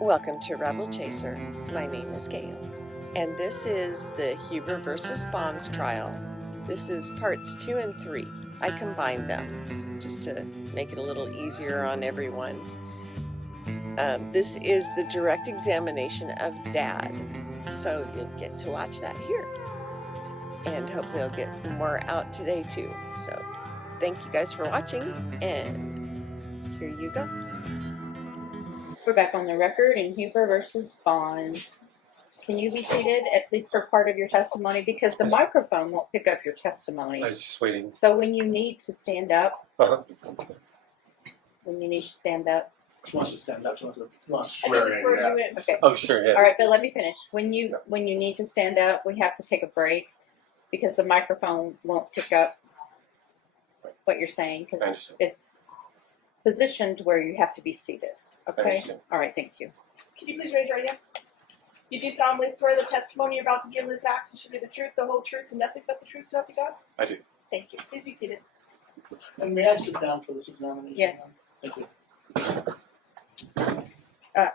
Welcome to Rebel Chaser. My name is Gail, and this is the Huber versus Bahns trial. This is parts 2 and 3. I combined them just to make it a little easier on everyone. This is the direct examination of Dad, so you'll get to watch that here. And hopefully I'll get more out today too. So thank you guys for watching, and here you go. We're back on the record in Huber versus Bahns. Can you be seated, at least for part of your testimony? Because the microphone won't pick up your testimony. I was just waiting. So when you need to stand up, when you need to stand up. She wants to stand up. She wants to Swear in, yeah. Okay. Oh, sure, yeah. All right, but let me finish. When you need to stand up, we have to take a break because the microphone won't pick up what you're saying because it's positioned where you have to be seated. Okay. All right. Thank you. Can you please raise your right hand? You do solemnly swear the testimony you're about to give in this act should be the truth, the whole truth, and nothing but the truth, so help you God? I do. Thank you. Please be seated. And may I sit down for this examination? Yes. Thank you.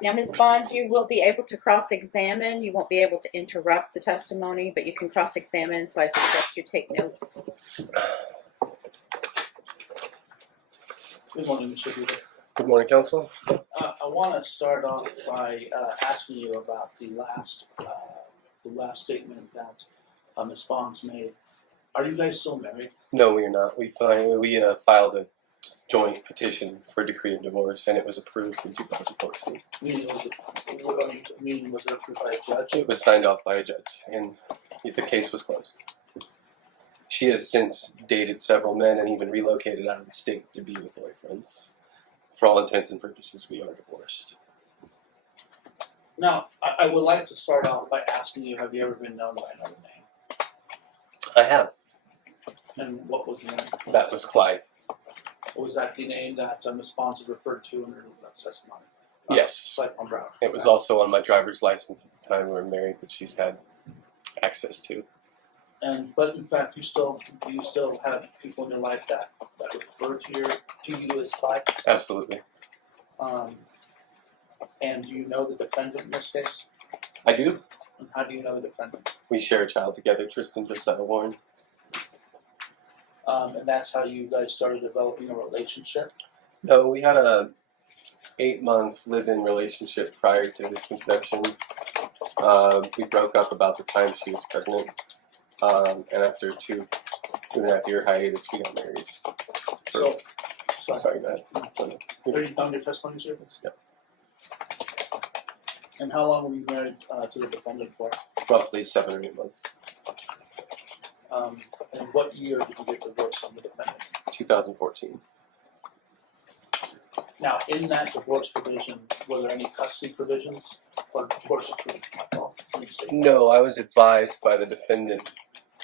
Now, Ms. Bond, you will be able to cross-examine. You won't be able to interrupt the testimony, but you can cross-examine, so I suggest you take notes. Good morning, Mr. Huber. Good morning, Counsel. I want to start off by asking you about the last statement that Ms. Bahns made. Are you guys still married? No, we are not. We filed a joint petition for a decree of divorce, and it was approved in 2014. Meaning was it approved by a judge? It was signed off by a judge, and the case was closed. She has since dated several men and even relocated out of the state to be with boyfriends. For all intents and purposes, we are divorced. Now, I would like to start off by asking you, have you ever been known by another name? I have. And what was the name? That was Clyde. Was that the name that Ms. Bahns had referred to in her testimony? Yes. Clyde von Brown. It was also on my driver's license at the time we were married that she's had access to. But in fact, do you still have people in your life that refer to you as Clyde? Absolutely. And do you know the defendant in this case? I do. And how do you know the defendant? We share a child together, Tristan Josiah Warren. And that's how you guys started developing a relationship? No, we had a 8-month live-in relationship prior to his conception. We broke up about the time she was pregnant. And after a 2.5 year hiatus, we got married. Sorry, go ahead. Are you done your testimony, sir? Yep. And how long were you married to the defendant for? Roughly 7 or 8 months. And what year did you get divorced from the defendant? 2014. Now, in that divorce provision, were there any custody provisions or divorce decree? No, I was advised by the defendant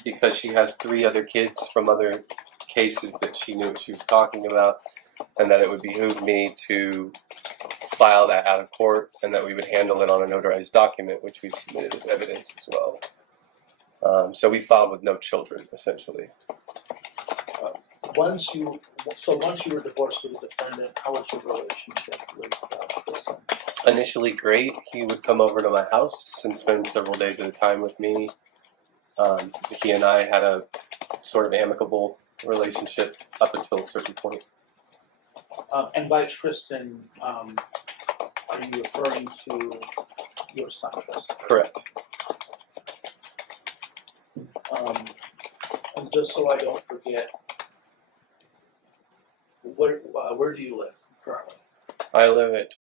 because she has 3 other kids from other cases that she knew what she was talking about, and that it would behoove me to file that out of court and that we would handle it on a notarized document, which we've submitted as evidence as well. So we filed with no children, essentially. Once you were divorced with the defendant, how was your relationship with Tristan? Initially great. He would come over to my house and spend several days at a time with me. He and I had a sort of amicable relationship up until a certain point. And by Tristan, are you referring to your son, Tristan? Correct. And just so I don't forget, where do you live currently? I live at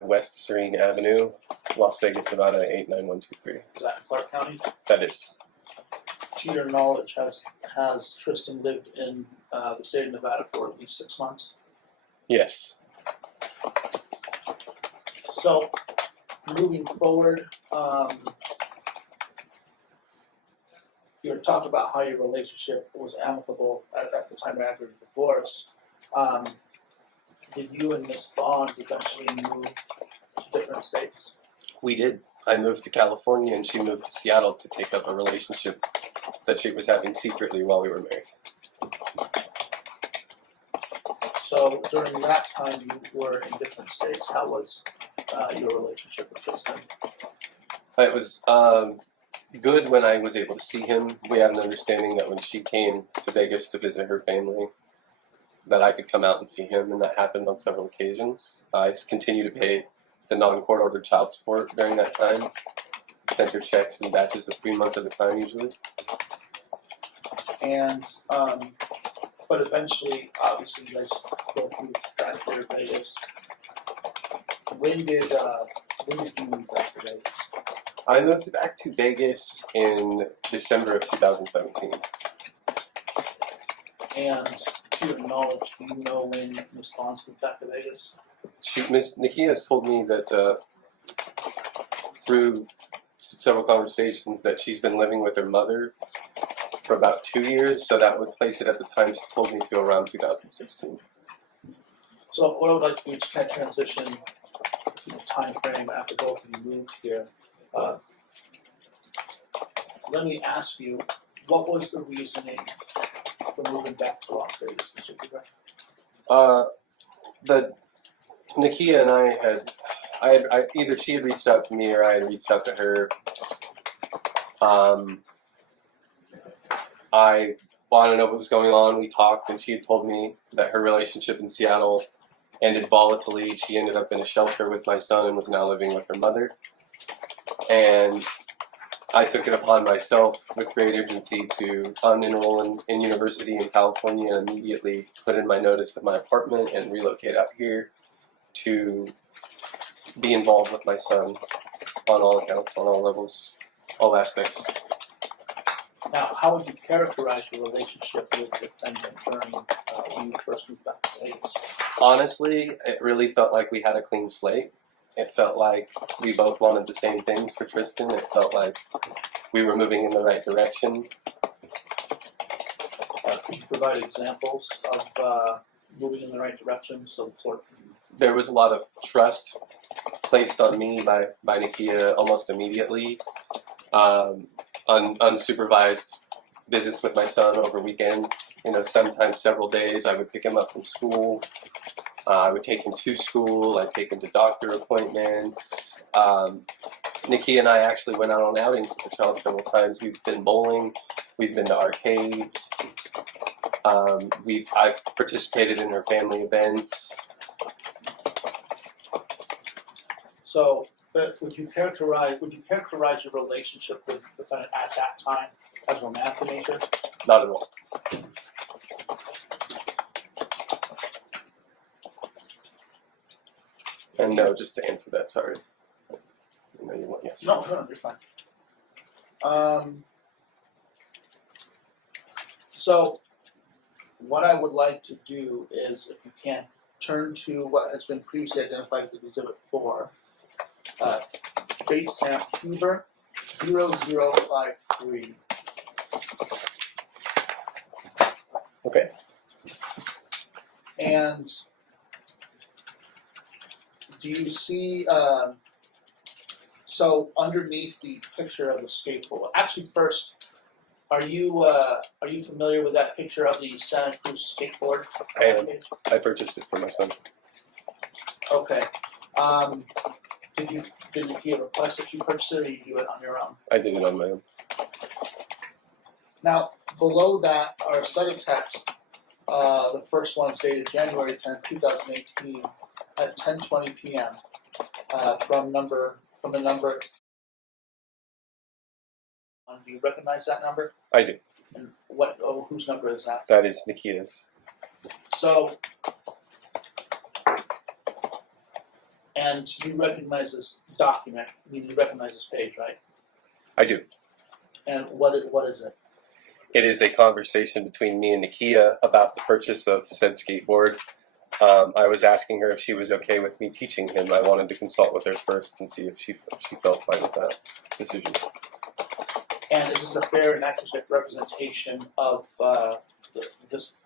West Serene Avenue, Las Vegas, Nevada 89123. Is that in Clark County? That is. To your knowledge, has Tristan lived in the state of Nevada for at least 6 months? Yes. So, moving forward, you were talking about how your relationship was amicable at the time after the divorce. Did you and Ms. Bahns eventually move to different states? We did. I moved to California and she moved to Seattle to take up a relationship that she was having secretly while we were married. So during that time you were in different states. How was your relationship with Tristan? It was good when I was able to see him. We had an understanding that when she came to Vegas to visit her family, that I could come out and see him, and that happened on several occasions. I just continued to pay the non-court ordered child support during that time. Sent her checks in batches of 3 months at a time usually. And but eventually, obviously, you guys go through back to Vegas. When did you move back to Vegas? I moved back to Vegas in December of 2017. And to your knowledge, do you know when Miss Bahns moved back to Vegas? Miss Nikia has told me that through several conversations that she's been living with her mother for about 2 years, so that would place it at the time she told me to around 2016. So what I would like to do is kind of transition to the time frame after both of you moved here. Let me ask you, what was the reasoning for moving back to Las Vegas? The Nikia and I either she had reached out to me or I had reached out to her. I wanted to know what was going on. We talked, and she had told me that her relationship in Seattle ended volatilely. She ended up in a shelter with my son and was now living with her mother. And I took it upon myself with great urgency to unenroll in university in California and immediately put in my notice at my apartment and relocate out here to be involved with my son on all accounts, on all levels, all aspects. Now, how would you characterize your relationship with the defendant during when you first moved back to Vegas? Honestly, it really felt like we had a clean slate. It felt like we both wanted the same things for Tristan. It felt like we were moving in the right direction. Could you provide examples of moving in the right direction so the court can... There was a lot of trust placed on me by Nikia almost immediately. Unsupervised visits with my son over weekends, sometimes several days. I would pick him up from school. I would take him to school. I'd take him to doctor appointments. Nikia and I actually went out on outings with the child several times. We've been bowling. We've been to arcades. I've participated in her family events. So, would you characterize your relationship with the defendant at that time as romantic in nature? Not at all. And no, just to answer that, sorry. You want yes. No, you're fine. So, what I would like to do is, if you can, turn to what has been previously identified as Exhibit 4. Date stamp Huber 0053. Okay. And do you see, so underneath the picture of the skateboard, actually first, are you familiar with that picture of the Santa Cruz skateboard? I am. I purchased it for my son. Okay. Did you request that you purchase it, or you do it on your own? I did it on my own. Now, below that are a set of text. The first one is dated January 10, 2018 at 10:20 p.m. From the number. Do you recognize that number? I do. And whose number is that? That is Nikia's. So, and you recognize this document. You recognize this page, right? I do. And what is it? It is a conversation between me and Nikia about the purchase of said skateboard. I was asking her if she was okay with me teaching him. I wanted to consult with her first and see if she felt fine with that decision. And is this a fair and accurate representation of this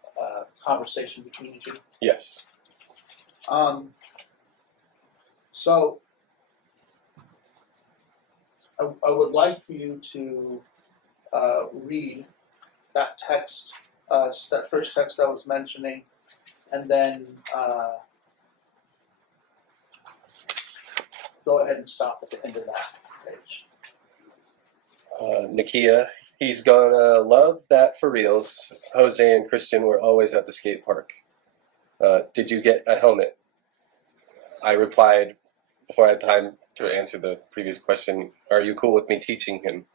conversation between you two? Yes. So I would like for you to read that text, that first text I was mentioning, and then ahead and stop at the end of that page. Nakia, he's gonna love that for reals. Jose and Christian were always at the skate park. Did you get a helmet? I replied before I had time to answer the previous question. Are you cool with me teaching him?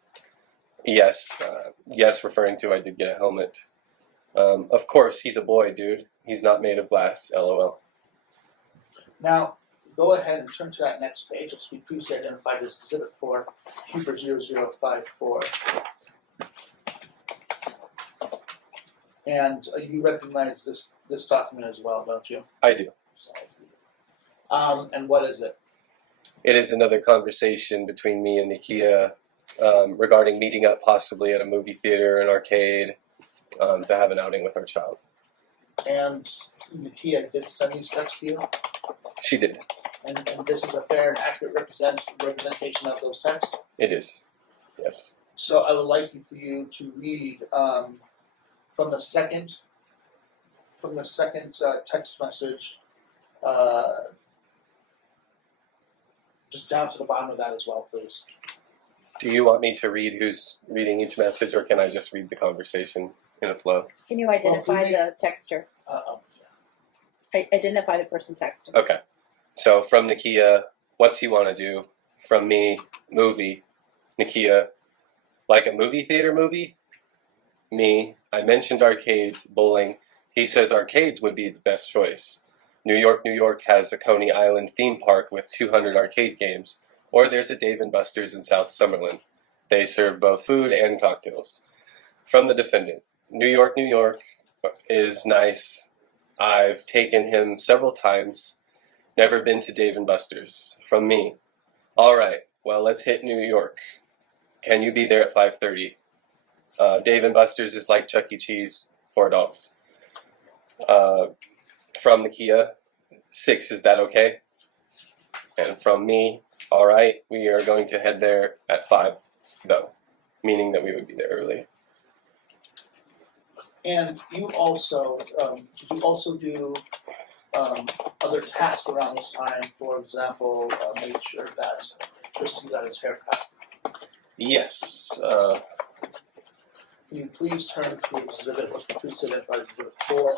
Yes. Yes, referring to I did get a helmet. Of course, he's a boy, dude. He's not made of glass, LOL. Now, go ahead and turn to that next page. It's we previously identified as Exhibit 4, Huber 0054. And you recognize this document as well, don't you? I do. And what is it? It is another conversation between me and Nakia regarding meeting up possibly at a movie theater, an arcade, to have an outing with our child. And Nakia did send these texts to you? She did. And this is a fair and accurate representation of those texts? It is. Yes. So I would like for you to read from the second text message, just down to the bottom of that as well, please. Do you want me to read who's reading each message, or can I just read the conversation in a flow? Can you identify the texter? Identify the person texting. Okay. So from Nakia, what's he want to do? From me, movie. Nakia, like a movie theater movie? Me, I mentioned arcades, bowling. He says arcades would be the best choice. New York has a Coney Island theme park with 200 arcade games. Or there's a Dave & Buster's in South Summerlin. They serve both food and cocktails. From the defendant, New York is nice. I've taken him several times. Never been to Dave & Buster's. From me, all right, well, let's hit New York. Can you be there at 5:30? Dave & Buster's is like Chuck E. Cheese for adults. From Nakia, 6, is that okay? And from me, all right, we are going to head there at 5, though, meaning that we would be there early. And you also, did you also do other tasks around this time? For example, make sure that Tristan got his haircut. Yes. Can you please turn to exhibit, what's the exhibit by exhibit 4,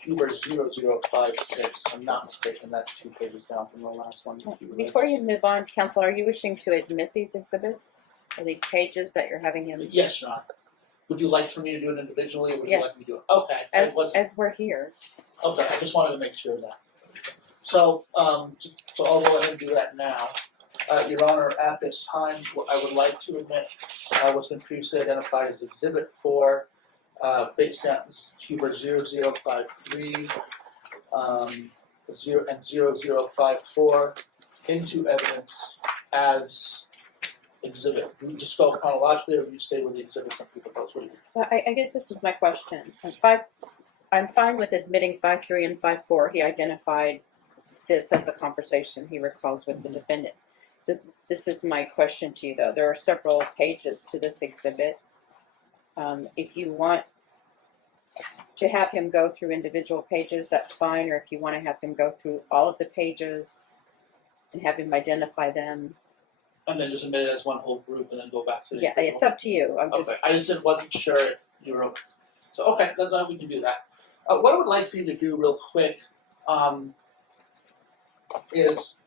Huber 0056. I'm not mistaken, that's 2 pages down from the last one. Before you move on, counsel, are you wishing to admit these exhibits or these pages that you're having him? Yes, Your Honor. Would you like for me to do it individually, or would you Yes. like me to do it? Okay. As we're here. Okay, I just wanted to make sure of that. So I'll go ahead and do that now. Your Honor, at this time, I would like to admit what's been previously identified as Exhibit 4, based on Huber 0053 and 0054 into evidence as exhibit. Do you just go chronologically, or do you stay with the exhibits that we propose? Well, I guess this is my question. I'm fine with admitting 5.3 and 5.4. He identified this as a conversation he recalls with the defendant. This is my question to you, though. There are several pages to this exhibit. If you want to have him go through individual pages, that's fine. Or if you want to have him go through all of the pages and have him identify them. And then just admit it as one whole group, and then go back to the Yeah, it's up to you. Okay, I just wasn't sure if you were okay. So okay, then we can do that. What I would like for you to do real quick is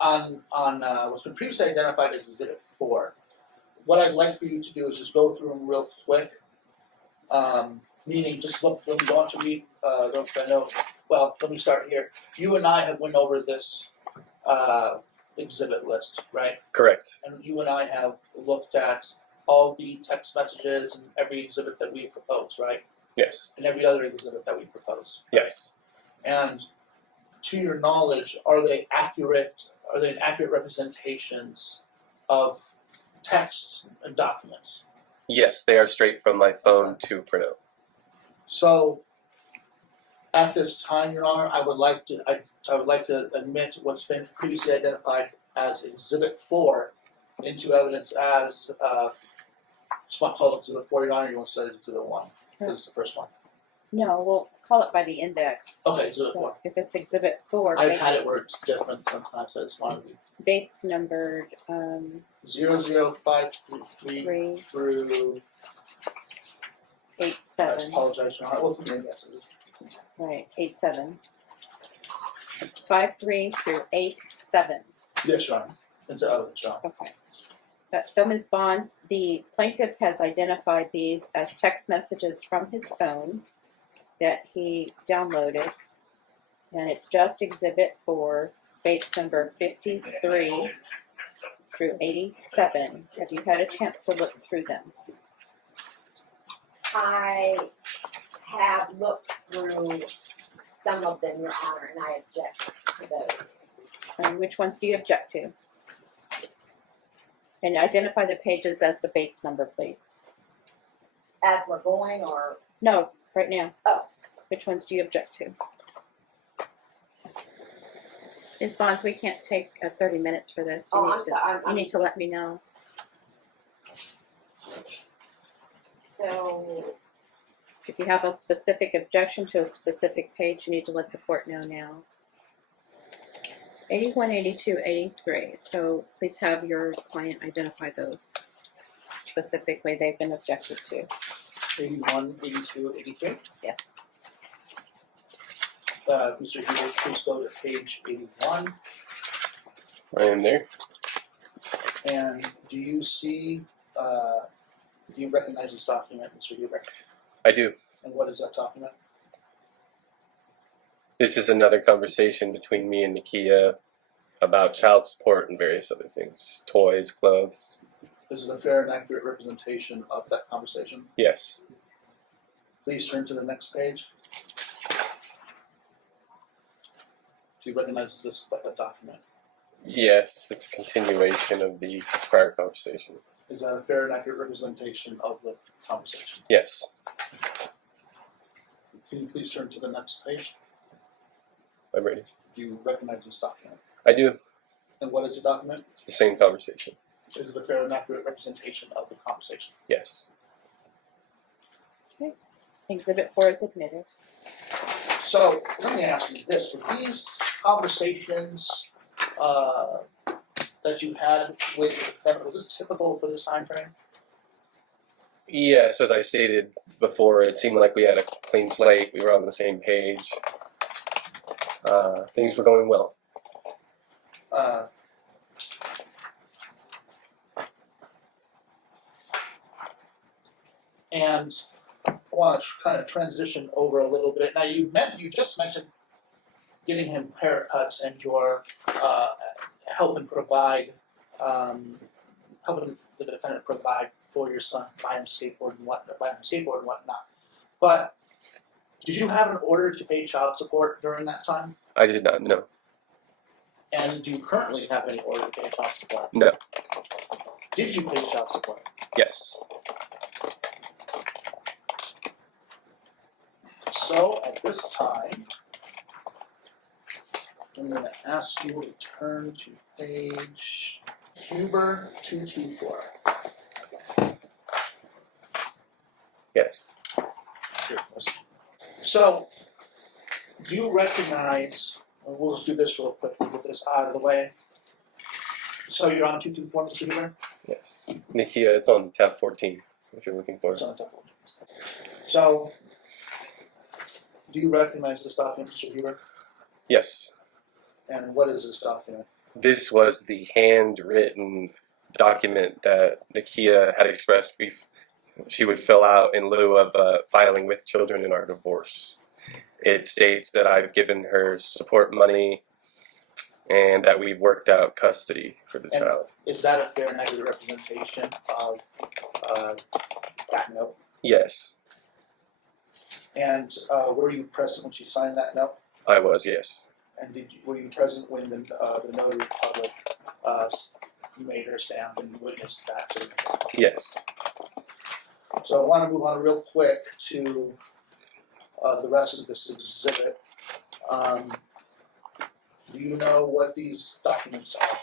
on what's been previously identified as Exhibit 4. What I'd like for you to do is just go through them real quick. Meaning, just look. When you want to read, those I know. Well, let me start here. You and I have went over this exhibit list, right? Correct. And you and I have looked at all the text messages and every exhibit that we propose, right? Yes. And every other exhibit that we propose. Yes. And to your knowledge, are they accurate? Are they accurate representations of text and documents? Yes, they are straight from my phone to printout. So, at this time, Your Honor, I would like to admit what's been previously identified as Exhibit 4 into evidence as just want to call it Exhibit 4, Your Honor. You want to say Exhibit 1? This is the first one. No, well, call it by the index. Okay, Exhibit So 4. if it's Exhibit 4, I've had it where it's different sometimes, so I just wanted to be Bates numbered 00533 3, through. 8, I 7. apologize, Your Honor. What's the index? Right, 8, 7. 5, 3 through 8, 7. Yes, Your Honor. Into evidence, Your Honor. Okay. So, Ms. Bahns, the plaintiff has identified these as text messages from his phone that he downloaded, and it's just Exhibit 4, Bates number 53 through 87. Have you had a chance to look through them? I have looked through some of them, Your Honor, and I object to those. And which ones do you object to? And identify the pages as the Bates number, please. As we're going, or No, right now. Oh. Which ones do you object to? Ms. Bahns, we can't take 30 minutes for this. You oh, need I'm to, sorry. You need to let me know. So If you have a specific objection to a specific page, you need to let the court know now. 81, 82, 83. So please have your client identify those specifically they've been objected to. 81, 82, 83. Yes. Mr. Huber, please go to page 81. I am there. And do you see, do you recognize this document, Mr. Huber? I do. And what is that document? This is another conversation between me and Nakia about child support and various other things. Toys, clothes. Is it a fair and accurate representation of that conversation? Yes. Please turn to the next page. Do you recognize this document? Yes, it's a continuation of the prior conversation. Is that a fair and accurate representation of the conversation? Yes. Can you please turn to the next page? I'm ready. Do you recognize this document? I do. And what is the document? It's the same conversation. Is it a fair and accurate representation of the conversation? Yes. Exhibit 4 is admitted. So let me ask you this: were these conversations that you had with the defendant, was this typical for this time frame? Yes, as I stated before, it seemed like we had a clean slate. We were on the same page. Things were going well. And I want to kind of transition over a little bit. Now you just mentioned getting him haircuts and your helping the defendant provide for your son, buy him skateboard and whatnot. But did you have an order to pay child support during that time? I did not know. And do you currently have any order to pay child support? No. Did you pay child support? Yes. So at this time, I'm going to ask you to turn to page Huber 224. Yes. So, do you recognize, and we'll just do this real quickly with this out of the way. So you're on 224, Mr. Huber? Yes. Nakia, it's on tab 14 if you're looking for it. It's on the top one. So, do you recognize this document, Mr. Huber? Yes. And what is this document? This was the handwritten document that Nakia had expressed she would fill out in lieu of filing with children in our divorce. It states that I've given her support money and that we've worked out custody for the child. Is that a fair and accurate representation of that note? Yes, And were you present when she signed that note? I was, yes. And were you present when the notary public made her stamp and witnessed that signature? Yes. So I want to move on real quick to the rest of this exhibit. Do you know what these documents are?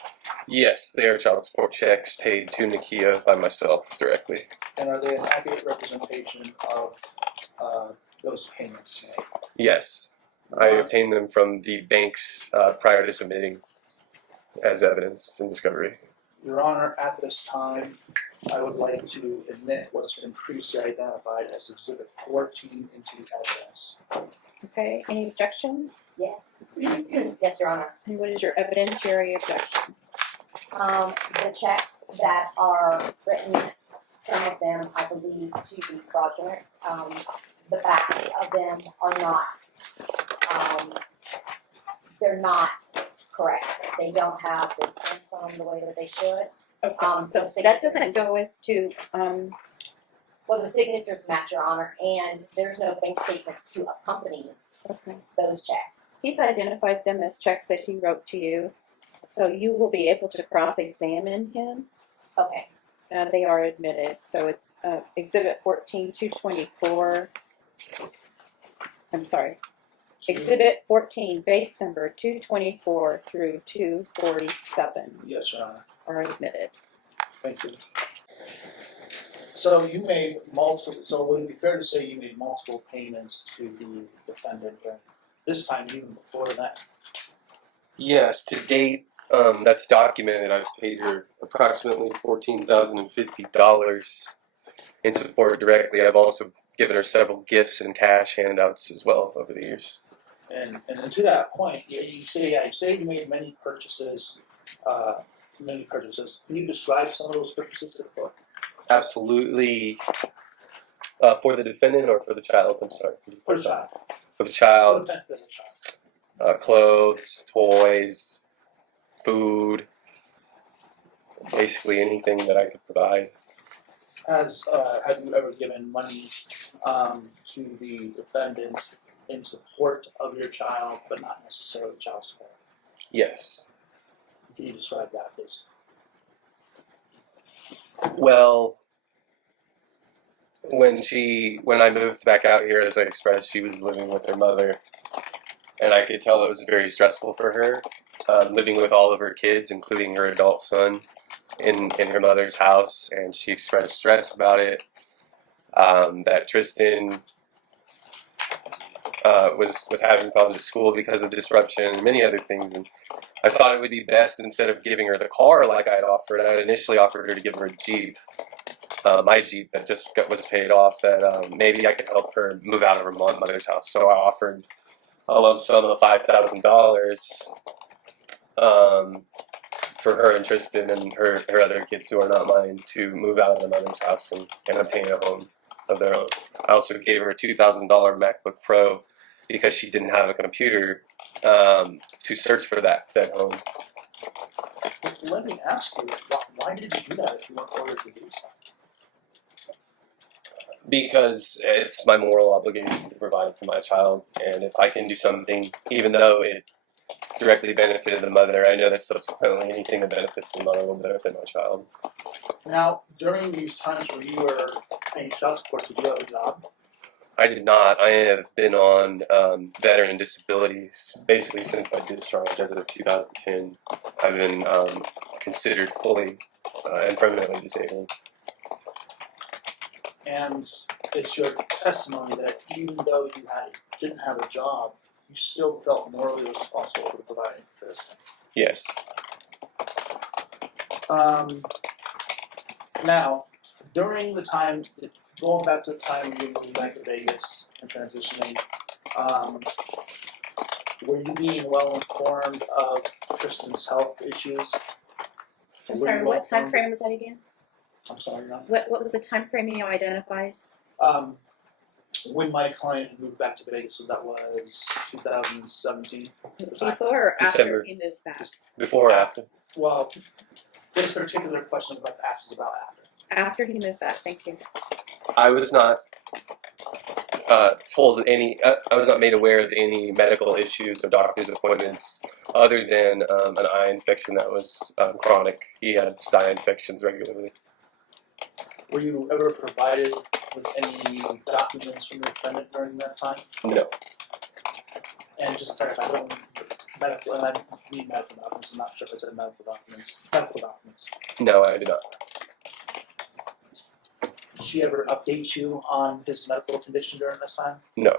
Yes, they are child support checks paid to Nakia by myself directly. And are they an accurate representation of those payments made? Yes, I obtained them from the banks prior to submitting as evidence in discovery. Your Honor, at this time, I would like to admit what's been previously identified as Exhibit 14 into evidence. Okay, any objection? Yes. Yes, Your Honor. And what is your evidentiary objection? The checks that are written, some of them I believe to be fraudulent. The backs of them are not, they're not correct. They don't have the stamps on them the way that they should. Okay, so the that doesn't go as to, Well, the signatures match, Your Honor, and there's no bank statements to accompany okay. those checks. He's identified them as checks that he wrote to you, so you will be able to cross-examine him. Okay. They are admitted, so it's Exhibit 14, 224. I'm sorry. Exhibit 14, Bates number 224 through 247 Yes, Your Honor. are admitted. Thank you. So you made multiple, so would it be fair to say you made multiple payments to the defendant here? This time even before that? Yes, to date, that's documented. I've paid her approximately $14,050 in support directly. I've also given her several gifts and cash handouts as well over the years. And to that point, you say you made many purchases. Can you describe some of those purchases to the court? Absolutely. For the defendant or for the child? I'm sorry. For the child. For the child, For the benefit of the child. clothes, toys, food, basically anything that I could provide. Have you ever given money to the defendant in support of your child, but not necessarily child support? Yes. Can you describe that, please? Well, when I moved back out here, as I expressed, she was living with her mother, and I could tell it was very stressful for her, living with all of her kids, including her adult son, in her mother's house, and she expressed stress about it. That Tristan was having problems at school because of disruption and many other things, and I thought it would be best, instead of giving her the car like I'd offered, I had initially offered her to give her a Jeep, my Jeep that just was paid off, that maybe I could help her move out of her mother's house. So I offered a lump sum of $5,000 for her and Tristan and her other kids who are not mine to move out of their mother's house and obtain a home of their own. I also gave her a $2,000 MacBook Pro because she didn't have a computer to search for that said home. Let me ask you, why did you do that if you weren't ordered to do so? Because it's my moral obligation to provide for my child, and if I can do something, even though it directly benefited the mother, I know that subsequently anything that benefits the mother will benefit my child. Now, during these times where you were paying child support, did you have a job? I did not. I have been on veteran disability basically since my discharge as of 2010. I've been considered fully and permanently disabled. And it's your testimony that even though you didn't have a job, you still felt morally responsible for providing for this. Yes. Now, during the time, going back to the time you moved back to Vegas and transitioning, were you being well informed of Tristan's health issues? I'm Were sorry, you what well time informed? frame was that again? I'm sorry, no. What was the time frame you identified? When my client moved back to Vegas, so that was 2017. Before or December. after he moved back? Before or after? Well, this particular question about the ask is about after. After he moved back, thank you. I was not told any. I was not made aware of any medical issues or doctor's appointments other than an eye infection that was chronic. He had eye infections regularly. Were you ever provided with any documents from the defendant during that time? No. And just to clarify, I don't mean medical, and I mean medical documents. I'm not sure if I said medical documents. Medical documents. No, I did not. Did she ever update you on his medical condition during this time? No.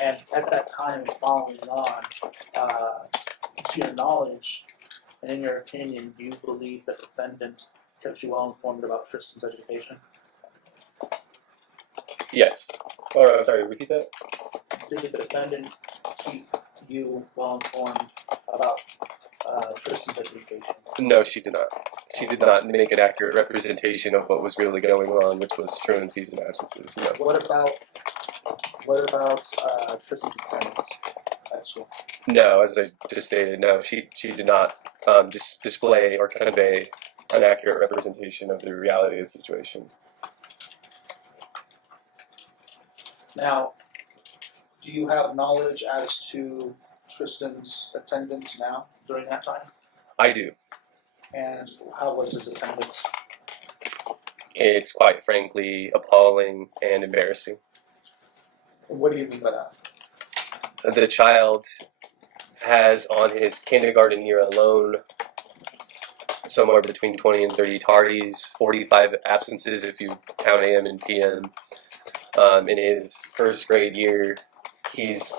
And at that time and following on, to your knowledge and in your opinion, do you believe that the defendant kept you well informed about Tristan's education? Yes. Oh, sorry, repeat that? Did the defendant keep you well informed about Tristan's education? No, she did not. She did not make an accurate representation of what was really going on, which was truancies and absences. No. What about Tristan's attendance at school? No, as I just stated, no, she did not display or convey an accurate representation of the reality of the situation. Now, do you have knowledge as to Tristan's attendance now during that time? I do. And how was his attendance? It's quite frankly appalling and embarrassing. And what do you mean by that? The child has on his kindergarten year alone somewhere between 20 and 30 tardies, 45 absences if you count AM and PM. In his first grade year, he's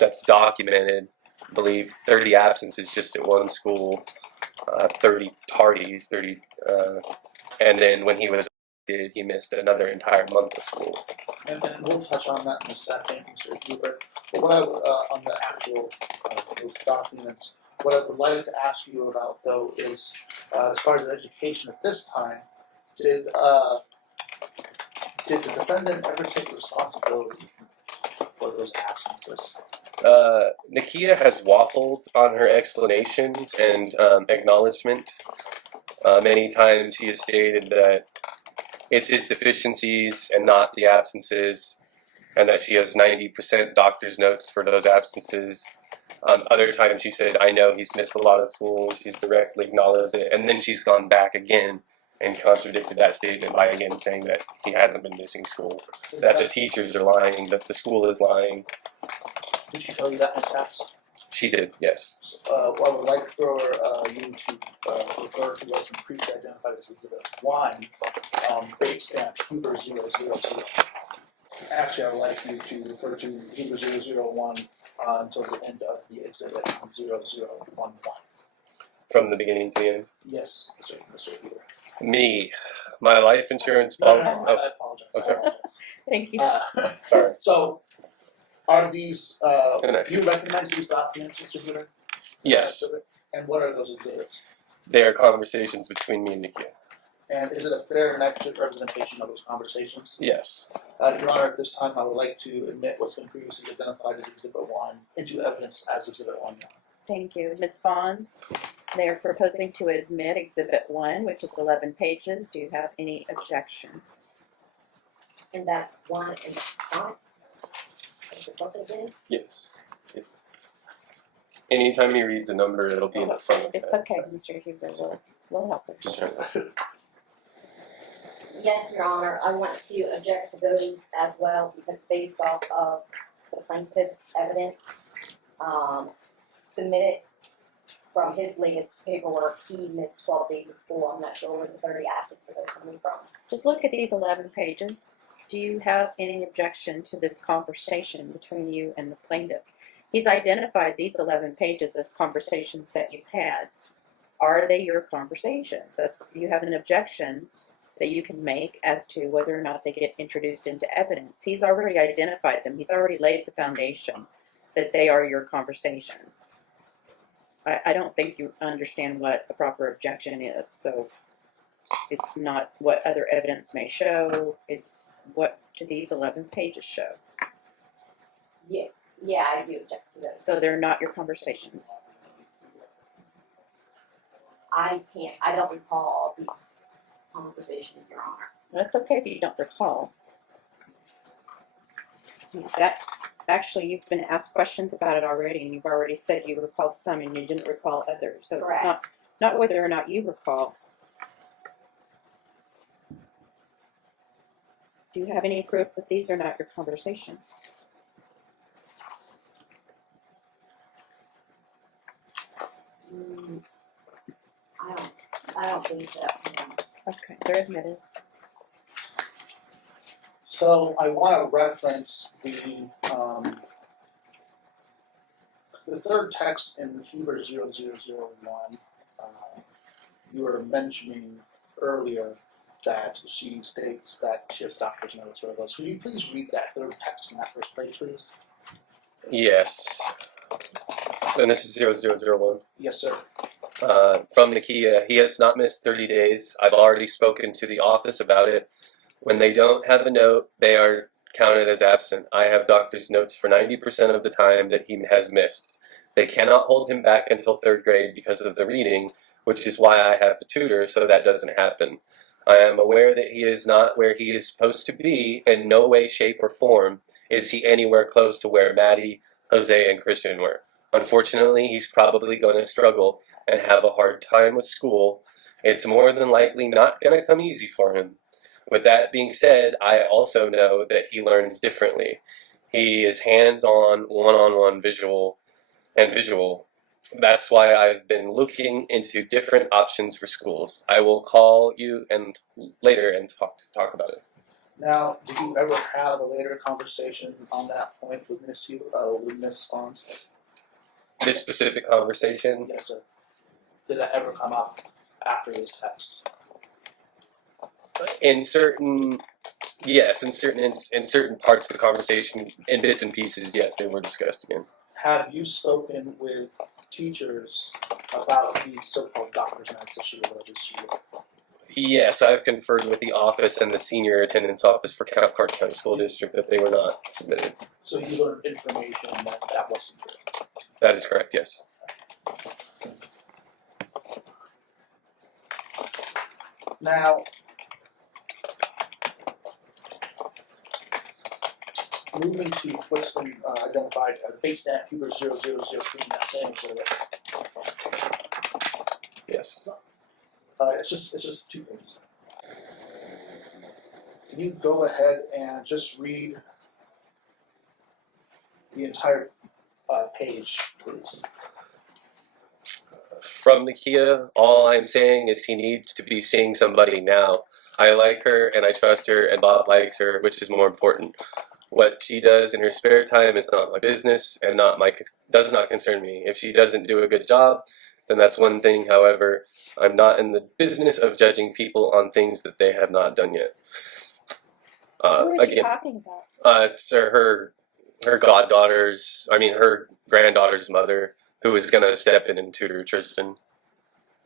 that's documented, I believe 30 absences just at one school, 30 tardies, and then when he was he missed another entire month of school. And we'll touch on that in a second, Mr. Huber. But what I would, on the actual those documents, what I would like to ask you about though is, as far as education at this time, did the defendant ever take responsibility for those absences? Nakia has waffled on her explanations and acknowledgement. Many times she has stated that it's his deficiencies and not the absences, and that she has 90% doctor's notes for those absences. Other times she said, I know he's missed a lot of school, she's directly acknowledged it, and then she's gone back again and contradicted that statement by again saying that he hasn't been missing school, that the teachers are lying, that the school is lying. Did she tell you that in text? She did, yes. I would like for you to refer to what's previously identified as Exhibit 1, date stamp Huber 000. Actually, I would like you to refer to Huber 001 until the end of the exhibit 0011. From the beginning to the end. Yes, Mr. Huber. Me, my life insurance No, policy. I apologize. Oh, sorry. Thank you. Sorry. So, are these, do you recognize these documents, Mr. Huber? Yes, And what are those exhibits? they are conversations between me and Nakia. And is it a fair and accurate representation of those conversations? Yes. Your Honor, at this time, I would like to admit what's been previously identified as Exhibit 1 into evidence as Exhibit 1, Your Honor. Thank you. Ms. Bahns, they are proposing to admit Exhibit 1, which is 11 pages. Do you have any objection? And that's one in the front. Is it both of them? Yes. Anytime he reads a number, it'll be in the front of It's that. okay, Mr. Huber. We'll help Just her. trying to- Yes, Your Honor, I want to object to those as well because based off of the plaintiff's evidence submitted from his latest paperwork, he missed 12 days of school. I'm not sure where the 30 absences are coming from. Just look at these 11 pages. Do you have any objection to this conversation between you and the plaintiff? He's identified these 11 pages as conversations that you've had. Are they your conversations? You have an objection that you can make as to whether or not they get introduced into evidence. He's already identified them. He's already laid the foundation that they are your conversations. I don't think you understand what a proper objection is. So it's not what other evidence may show. It's what do these 11 pages show. Yeah, I do object to those. So they're not your conversations. I don't recall these conversations, Your Honor. That's okay if you don't recall. Actually, you've been asked questions about it already, and you've already said you recalled some and you didn't recall others. So Correct. It's not whether or not you recall. Do you have any proof that these are not your conversations? I I don't believe so. No. Okay, they're admitted. So I want to reference the third text in Huber 0001. You were mentioning earlier that she states that she has doctor's notes for those. Could you please read that third text in that first page, please? Yes. And this is 0001. Yes, sir. From Nakia, he has not missed 30 days. I've already spoken to the office about it. When they don't have a note, they are counted as absent. I have doctor's notes for 90% of the time that he has missed. They cannot hold him back until 3rd grade because of the reading, which is why I have a tutor so that doesn't happen. I am aware that he is not where he is supposed to be. In no way, shape, or form is he anywhere close to where Maddie, Jose, and Christian were. Unfortunately, he's probably going to struggle and have a hard time with school. It's more than likely not going to come easy for him. With that being said, I also know that he learns differently. He is hands-on, one-on-one visual. That's why I've been looking into different options for schools. I will call you later and talk about it. Now, did you ever have a later conversation on that point with Miss Bahns? This specific conversation, Yes, sir. Did that ever come up after this text? in certain parts of the conversation, in bits and pieces, yes, they were discussed again. Have you spoken with teachers about these so-called doctor's notes that she wrote? Yes, I've conferred with the office and the senior attendance office for Clark County School District that they were not submitted. So you learned information that wasn't true? That is correct, yes. Now, moving to what's been identified as base stamp Huber 0003 in that same exhibit. Yes. It's just 2 pages. Can you go ahead and just read the entire page, please? From Nakia, all I'm saying is he needs to be seeing somebody now. I like her and I trust her and Bob likes her, which is more important. What she does in her spare time is not my business and does not concern me. If she doesn't do a good job, then that's one thing. However, I'm not in the business of judging people on things that they have not done yet. Who is she talking about? It's her goddaughter's, her granddaughter's mother, who is going to step in and tutor Tristan.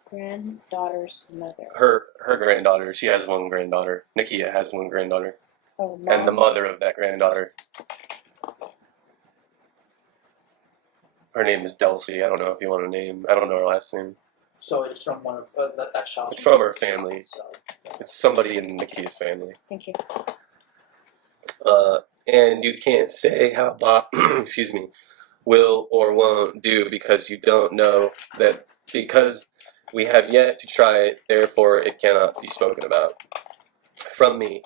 Granddaughter's mother. Her granddaughter. She has one granddaughter. Nakia has one granddaughter. Oh, mom. And the mother of that granddaughter. Her name is Delcy. I don't know if you want a name. I don't know her last name. So it's from one of that child. It's from her family. So. It's somebody in Nakia's family. Thank you. And you can't say how Bob, will or won't do because you don't know that, because we have yet to try it, therefore it cannot be spoken about. From me.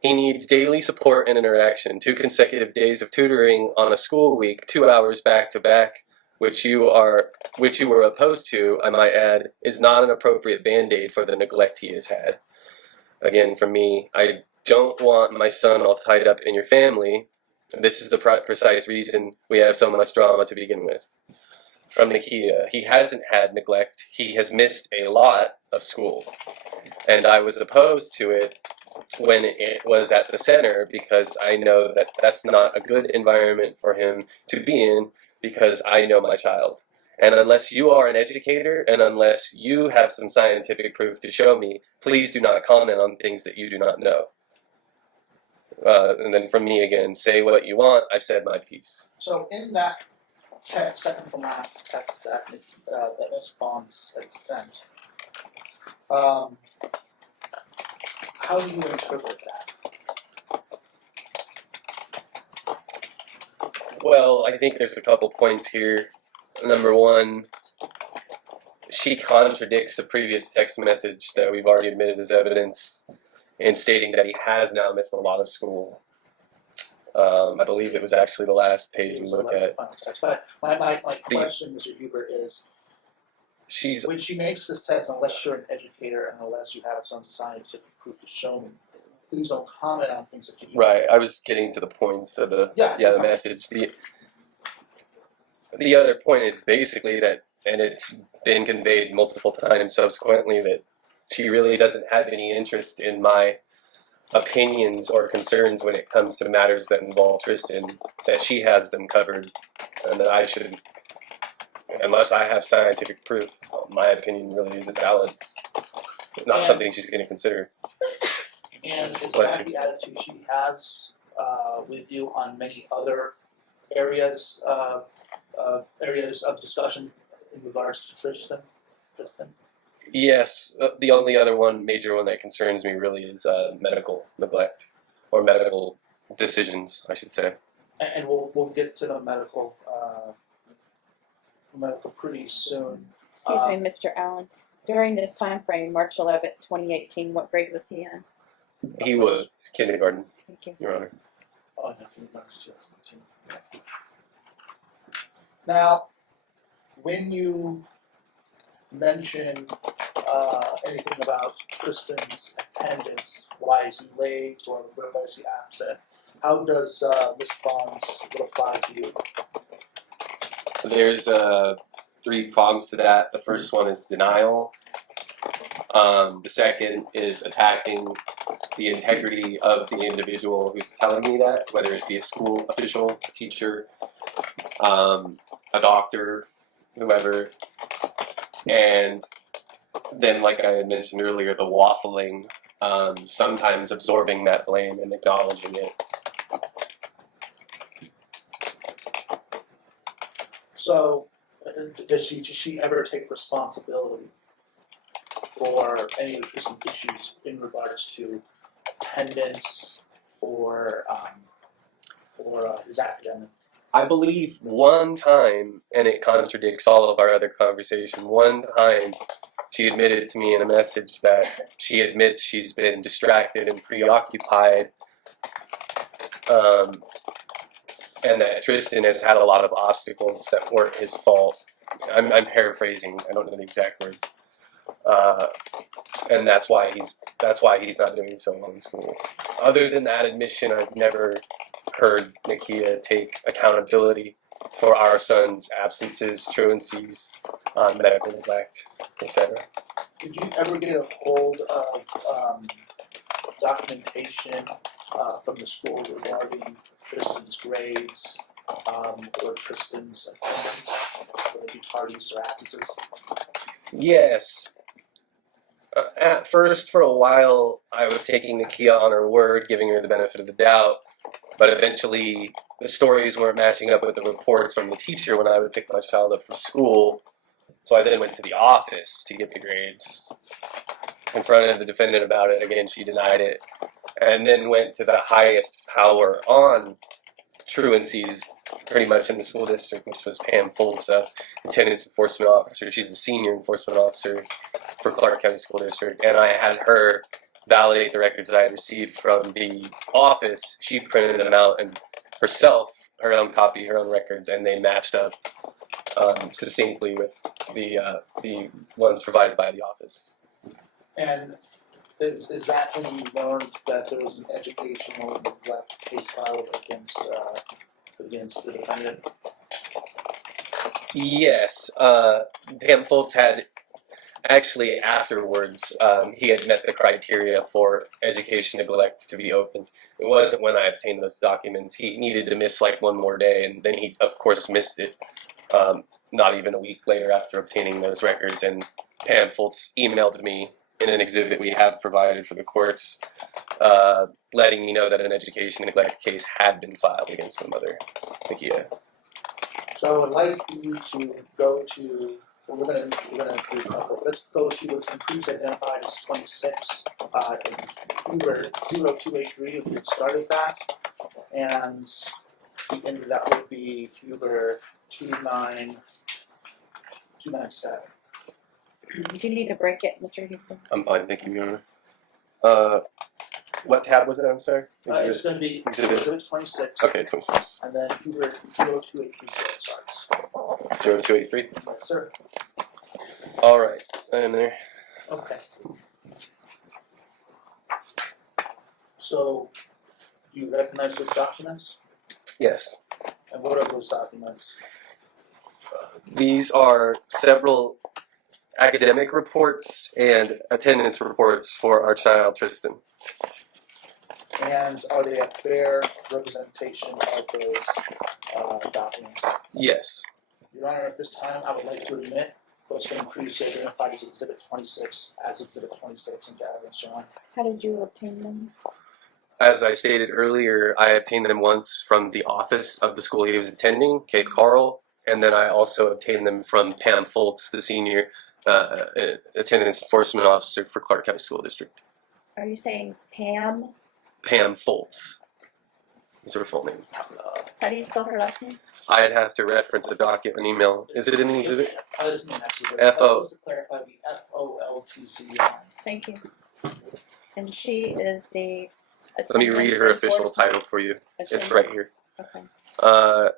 He needs daily support and interaction, 2 consecutive days of tutoring on a school week, 2 hours back to back, which you were opposed to, I might add, is not an appropriate band-aid for the neglect he has had. Again, from me, I don't want my son all tied up in your family. This is the precise reason we have so much drama to begin with. From Nakia, he hasn't had neglect. He has missed a lot of school. And I was opposed to it when it was at the center because I know that that's not a good environment for him to be in because I know my child. And unless you are an educator and unless you have some scientific proof to show me, please do not comment on things that you do not know. And then from me again, say what you want. I've said my piece. So in that text, second from last text that Ms. Bahns had sent, how do you interpret that? Well, I think there's a couple points here. Number one, she contradicts a previous text message that we've already admitted as evidence in stating that he has now missed a lot of school. I believe it was actually the last page we looked at. But my question, Mr. Huber, is she's When she makes this test, unless you're an educator and unless you have some scientific proof to show me, please don't comment on things that you right. I was getting to the points of the Yeah. the message. The other point is basically that, and it's been conveyed multiple times subsequently, that she really doesn't have any interest in my opinions or concerns when it comes to matters that involve Tristan, that she has them covered, and that I shouldn't, unless I have scientific proof, my opinion really isn't valid. It's not something she's going to consider. And is that the attitude she has with you on many other areas of discussion in regards to Tristan? Yes, the only other major one that concerns me really is medical neglect, or medical decisions, I should say. And we'll get to the medical pretty soon. Excuse me, Mr. Allen. During this time frame, March 11th, 2018, what grade was he in? He was kindergarten, Thank you. Your Honor. Oh, no, from March 2018. Now, when you mention anything about Tristan's attendance, why is he late or why is he absent, how does Ms. Bahns apply to you? There's 3 prongs to that. The first one is denial. The second is attacking the integrity of the individual who's telling me that, whether it be a school official, a teacher, a doctor, whoever. And then, like I had mentioned earlier, the waffling, sometimes absorbing that blame and acknowledging it. So, does she ever take responsibility for any of the issues in regards to attendance or his academic? I believe one time, and it contradicts all of our other conversation, one time she admitted to me in a message that she admits she's been distracted and preoccupied, and that Tristan has had a lot of obstacles that weren't his fault. I'm paraphrasing, I don't know the exact words. And that's why he's not doing so well in school. Other than that admission, I've never heard Nakia take accountability for our son's absences, truancies, medical neglect, etc. Did you ever get a hold of documentation from the school regarding Tristan's grades or Tristan's attendance, whether it be tardies or absences? Yes. At first, for a while, I was taking Nakia on her word, giving her the benefit of the doubt, but eventually the stories weren't matching up with the reports from the teacher when I would pick my child up from school. So I then went to the office to get the grades. Confronted the defendant about it. Again, she denied it. And then went to the highest power on truancies pretty much in the school district, which was Pam Foltz, attendance enforcement officer. She's the senior enforcement officer for Clark County School District. And I had her validate the records I had received from the office. She printed them out and herself, her own copy, her own records, and they matched up succinctly with the ones provided by the office. And is that when you learned that there was an educational neglect case filed against the defendant? Yes, Pam Foltz had actually afterwards, he had met the criteria for education neglect to be opened. It wasn't when I obtained those documents. He needed to miss like one more day, and then he, of course, missed it not even a week later after obtaining those records. And Pam Foltz emailed me in an exhibit we have provided for the courts, letting me know that an education neglect case had been filed against the mother, Nakia. So I would like you to go to, let's go to what's been previously identified as 26 in Huber 0283, we started that, and the end of that would be Huber 297. Do you need to break it, Mr. Houston? I'm fine, thank you, Your Honor. What tab was it? I'm sorry. It's going to be exhibit 26. Okay, 26. And then Huber 0283 starts. 0283. Yes, sir. All right, and there. Okay. So, do you recognize those documents? Yes. And what are those documents? These are several academic reports and attendance reports for our child Tristan. And are they a fair representation of those documents? Yes. Your Honor, at this time, I would like to admit what's been previously identified as Exhibit 26 as Exhibit 26 into evidence, Your Honor. How did you obtain them? As I stated earlier, I obtained them once from the office of the school he was attending, Kate Carl, and then I also obtained them from Pam Foltz, the senior attendance enforcement officer for Clark County School District. Are you saying Pam? Pam Foltz is her full name. How do you spell her last name? I'd have to reference an email. Is it in the exhibit? This is actually F.O. Just to clarify, the FOLTZ. Thank you. And she is the. Let me read her official title for you. It's right here. Okay.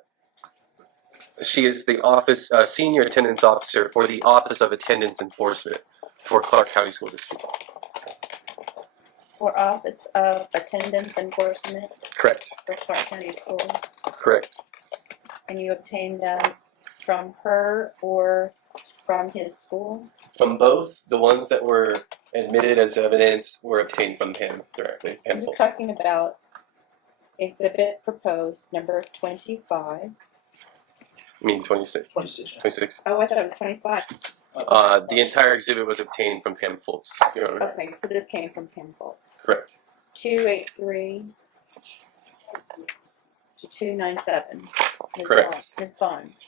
She is the office senior attendance officer for the Office of Attendance Enforcement for Clark County School District. For Office of Attendance Enforcement Correct. for Clark County Schools. Correct. And you obtained them from her or from his school? From both, the ones that were admitted as evidence were obtained from him directly. I'm just talking about exhibit proposed number 25. I mean 26. 26. 26. Oh, I thought it was 25. The entire exhibit was obtained from Pam Foltz, Your Honor. Okay, so this came from Pam Foltz. Correct. 283 to 297. Correct. Ms. Bahns.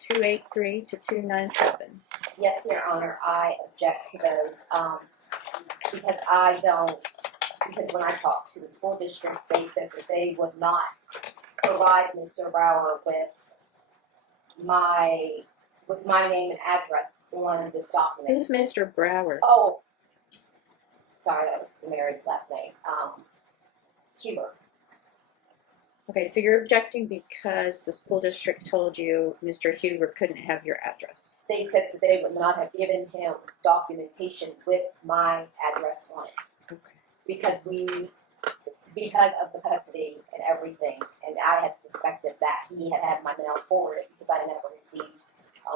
283 to 297. Yes, Your Honor, I object to those, because because when I talked to the school district, they said that they would not provide Mr. Brower with my name and address on this document. Who's Mr. Brower? Oh, sorry, that was the married last name, Huber. Okay, so you're objecting because the school district told you Mr. Huber couldn't have your address. They said that they would not have given him documentation with my address on it. Okay. Because of the custody and everything, and I had suspected that he had my mail forwarded because I never received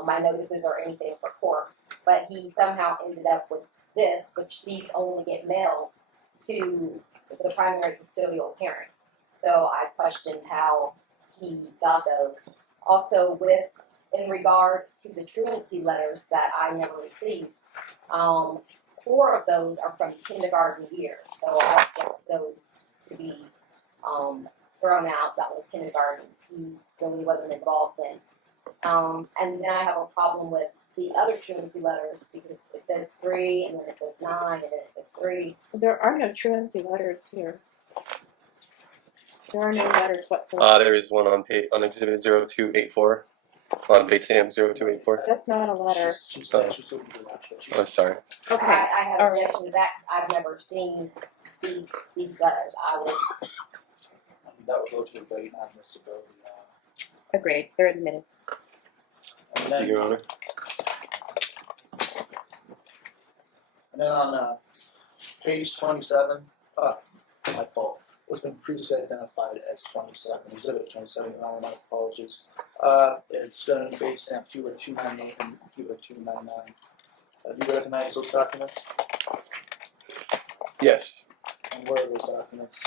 my notices or anything for court, but he somehow ended up with this, which these only get mailed to the primary custodial parent. So I questioned how he got those. Also, in regard to the truancy letters that I never received, 4 of those are from kindergarten year. So I object those to be thrown out. That was kindergarten. He really wasn't involved in. And then I have a problem with the other truancy letters because it says 3 and then it says 9 and then it says 3. There are no truancy letters here. There are no letters whatsoever. There is one on exhibit 0284 on page stamp 0284. That's not a letter. She's looking for that. Oh, sorry. Okay. I have All objection to that because I've never seen these letters. That would go to a very non-admissibility. Agreed. They're admitted. And then, Your Honor. and then on page 27, my fault, what's been previously identified as 27, exhibit 27, Your Honor, my apologies. It's done in base stamp Cuba 298 and Cuba 299. Do you recognize those documents? Yes. And where are those documents?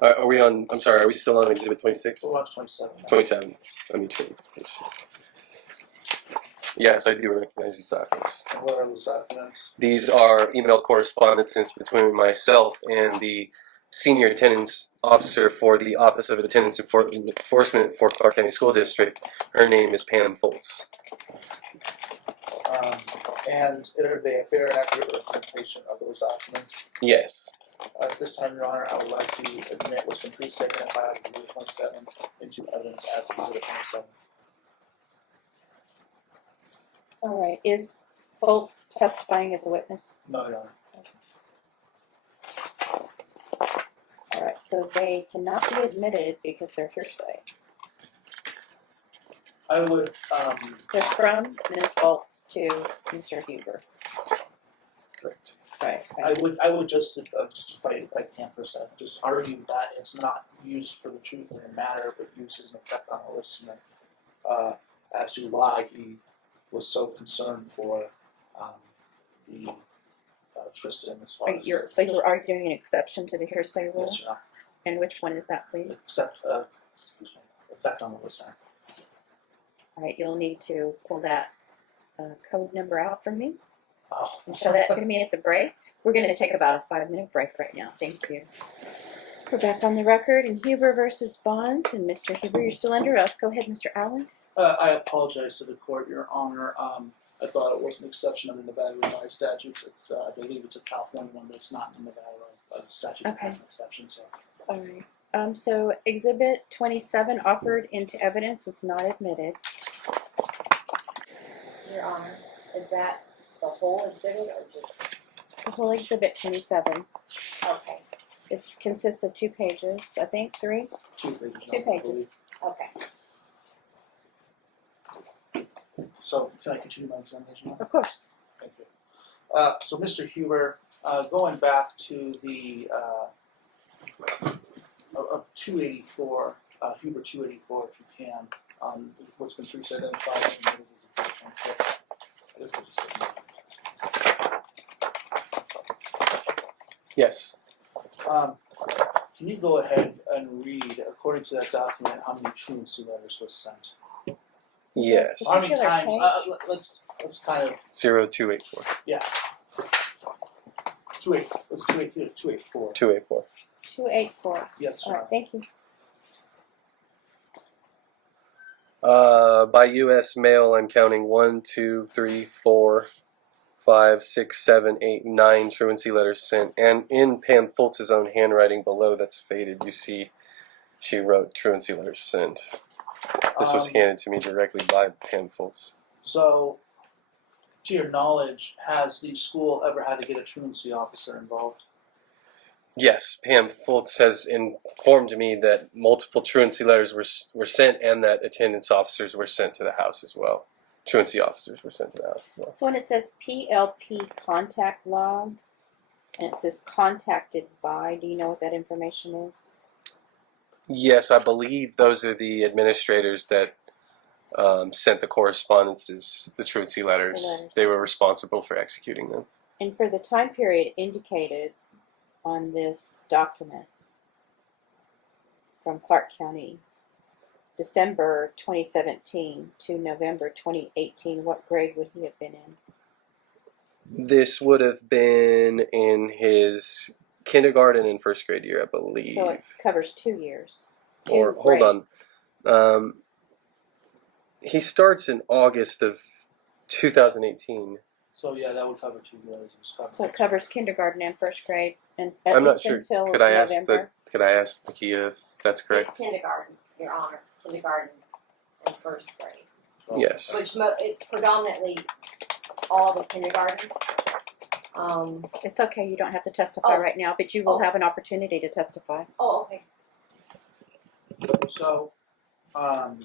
Are we on? I'm sorry. Are we still on exhibit 26? Oh, on 27. 27. Let me change. Yes, I do recognize these documents. And where are those documents? These are email correspondences between myself and the senior attendance officer for the Office of Attendance Enforcement for Clark County School District. Her name is Pam Foltz. And are they a fair and accurate representation of those documents? Yes. At this time, Your Honor, I would like to admit what's been previously identified as Exhibit 27 into evidence as Exhibit 27. All right. Is Foltz testifying as a witness? No, Your Honor. All right. So they cannot be admitted because they're hearsay. I would, They're from Ms. Fultz to Mr. Huber. Correct. Right. I would just if I can for a second, just argue that it's not used for the truth of the matter, but used as an effect on the listener, as to why he was so concerned for the Tristan as far as So you're arguing an exception to the hearsay rule? Yes, Your Honor. And which one is that, please? Effect on the listener. All right, you'll need to pull that code number out from me Oh. and show that to me at the break. We're going to take about a 5-minute break right now. Thank you. We're back on the record in Huber versus Bahns, and Mr. Huber, you're still under oath. Go ahead, Mr. Allen. I apologize to the court, Your Honor. I thought it was an exception under Nevada revised statutes. It's I believe it's a California one, but it's not in Nevada statutes. Okay. It has an exception. So All right. So Exhibit 27 offered into evidence is not admitted. Your Honor, is that the whole exhibit or just, The whole Exhibit 27. okay, It consists of 2 pages, I think, 3? 2 pages. 2 pages. okay. So can I continue my examination? Of course. Thank you. So Mr. Huber, going back to the 284, Huber 284, if you can, what's been previously identified and admitted as Exhibit 26. I guess we'll just say Yes. can you go ahead and read, according to that document, how many truancy letters was sent? Yes. How many Particular times? page? Let's kind of 0284. 284. 284. 284. Yes, All sir. right, thank you. By U.S. mail, I'm counting 1, 2, 3, 4, 5, 6, 7, 8, 9 truancy letters sent. And in Pam Fultz's own handwriting below that's faded, you see she wrote truancy letters sent. This was handed to me directly by Pam Fultz. So, to your knowledge, has the school ever had to get a truancy officer involved? Yes, Pam Fultz has informed me that multiple truancy letters were sent and that attendance officers were sent to the house as well. Truancy officers were sent to the house as well. So when it says PLP contact log, and it says contacted by, do you know what that information is? Yes, I believe those are the administrators that sent the correspondences, the truancy letters. The letters. They were responsible for executing them. And for the time period indicated on this document from Clark County, December 2017 to November 2018, what grade would he have been in? This would have been in his kindergarten and first grade year, I believe. So it covers 2 years. Or, hold on. He starts in August of 2018. So yeah, that would cover 2 years. So it covers kindergarten and first grade, and at I'm not least sure. until Could I November. ask Nakia if that's correct? It's kindergarten, Your Honor, kindergarten and first grade. Yes. Which it's predominantly all the kindergarten. It's okay, you don't have to testify Oh. right now, but you will Oh. have an opportunity to testify. Oh, okay. So, now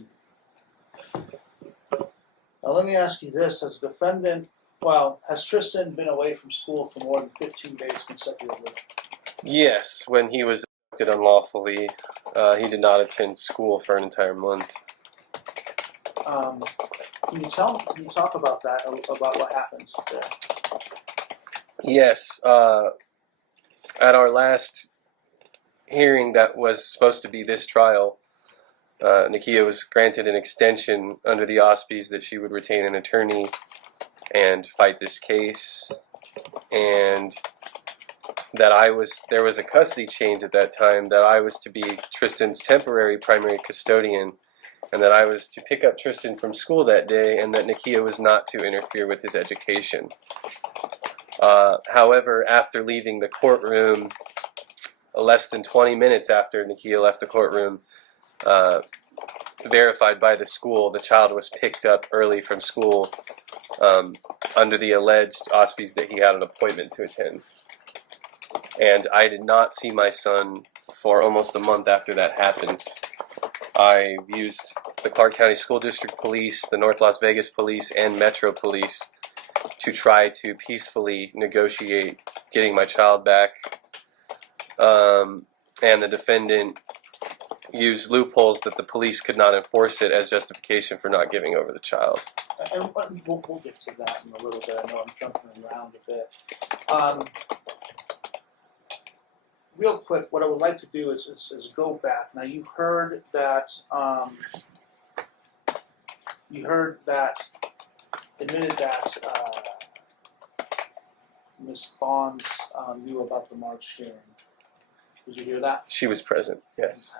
let me ask you this: as a defendant, has Tristan been away from school for more than 15 days consecutively? Yes, when he was abducted unlawfully, he did not attend school for an entire month. Can you talk about that? About what happened there? Yes, at our last hearing that was supposed to be this trial, Nakia was granted an extension under the auspice that she would retain an attorney and fight this case, and that there was a custody change at that time, that I was to be Tristan's temporary primary custodian, and that I was to pick up Tristan from school that day, and that Nakia was not to interfere with his education. However, after leaving the courtroom, less than 20 minutes after Nakia left the courtroom, verified by the school, the child was picked up early from school under the alleged auspice that he had an appointment to attend. And I did not see my son for almost a month after that happened. I've used the Clark County School District Police, the North Las Vegas Police, and Metro Police to try to peacefully negotiate getting my child back. And the defendant used loopholes that the police could not enforce it as justification for not giving over the child. And we'll get to that in a little bit. I know I'm jumping around a bit. Real quick, what I would like to do is go back. Now you heard that admitted that Ms. Bahns knew about the March hearing. Did you hear that? She was present, yes.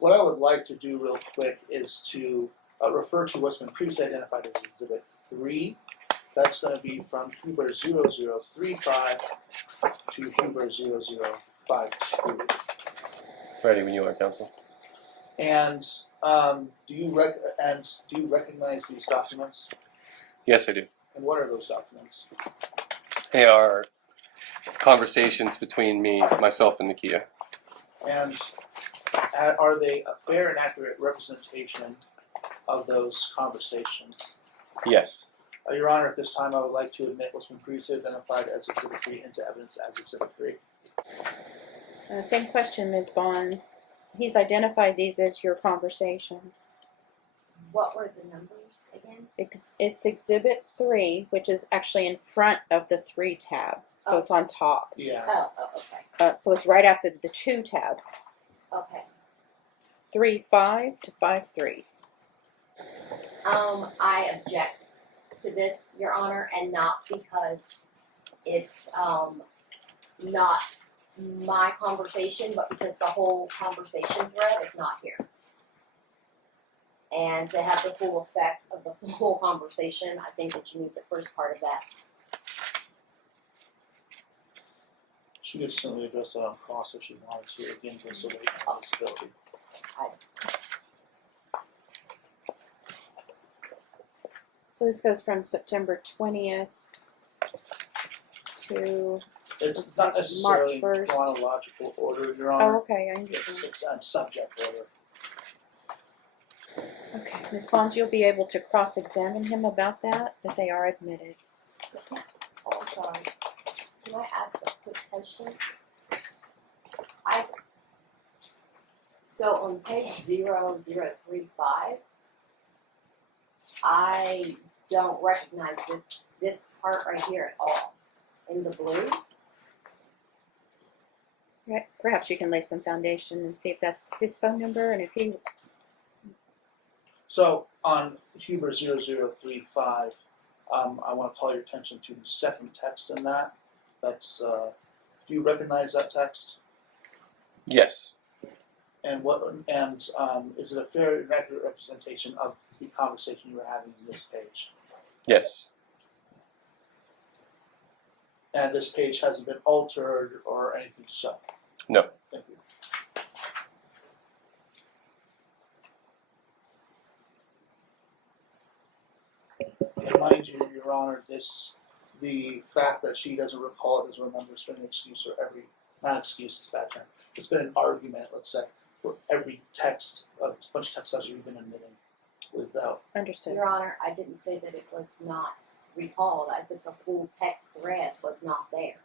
What I would like to do real quick is to refer to what's been previously identified as Exhibit 3. That's going to be from Huber 0035 to Huber 0052. Ready when you are, counsel. And do you recognize these documents? Yes, I do. And what are those documents? They are conversations between myself, and Nakia. And are they a fair and accurate representation of those conversations? Yes. Your Honor, at this time I would like to admit what's been previously identified as Exhibit 3 into evidence as Exhibit 3. Same question, Ms. Bahns. He's identified these as your conversations. What were the numbers again? It's Exhibit 3, which is actually in front of the 3 tab. So it's on top. Yeah. Oh, okay. So it's right after the 2 tab. Okay. 3.5 to 5.3. I object to this, Your Honor, and not because it's not my conversation, but because the whole conversation thread is not here. And to have the full effect of the whole conversation, I think that you need the first part of that. She could certainly address that on cross if she wanted to, again, for so many possibility. So this goes from September 20th to... It's not necessarily March in 1st. chronological order, Your Honor. Oh, okay, I understand. It's on subject order. Okay, Ms. Bahns, you'll be able to cross-examine him about that they are admitted. Oh, sorry. Can I ask a quick question? So on page 0035, I don't recognize this part right here at all. In the blue. Right. Perhaps you can lay some foundation and see if that's his phone number and if he... So on Huber 0035, I want to call your attention to the second text in that. That's, do you recognize that text? Yes. And is it a fair and accurate representation of the conversation you were having in this page? Yes. And this page hasn't been altered or anything to show? No. Thank you. And mind you, Your Honor, the fact that she doesn't recall it, doesn't remember, it's been an excuse for every, not excuse, it's a bad term, it's been an argument, let's say, for every text, a bunch of text messages you've been admitting without. Understood. Your Honor, I didn't say that it was not recalled. I said the full text thread was not there.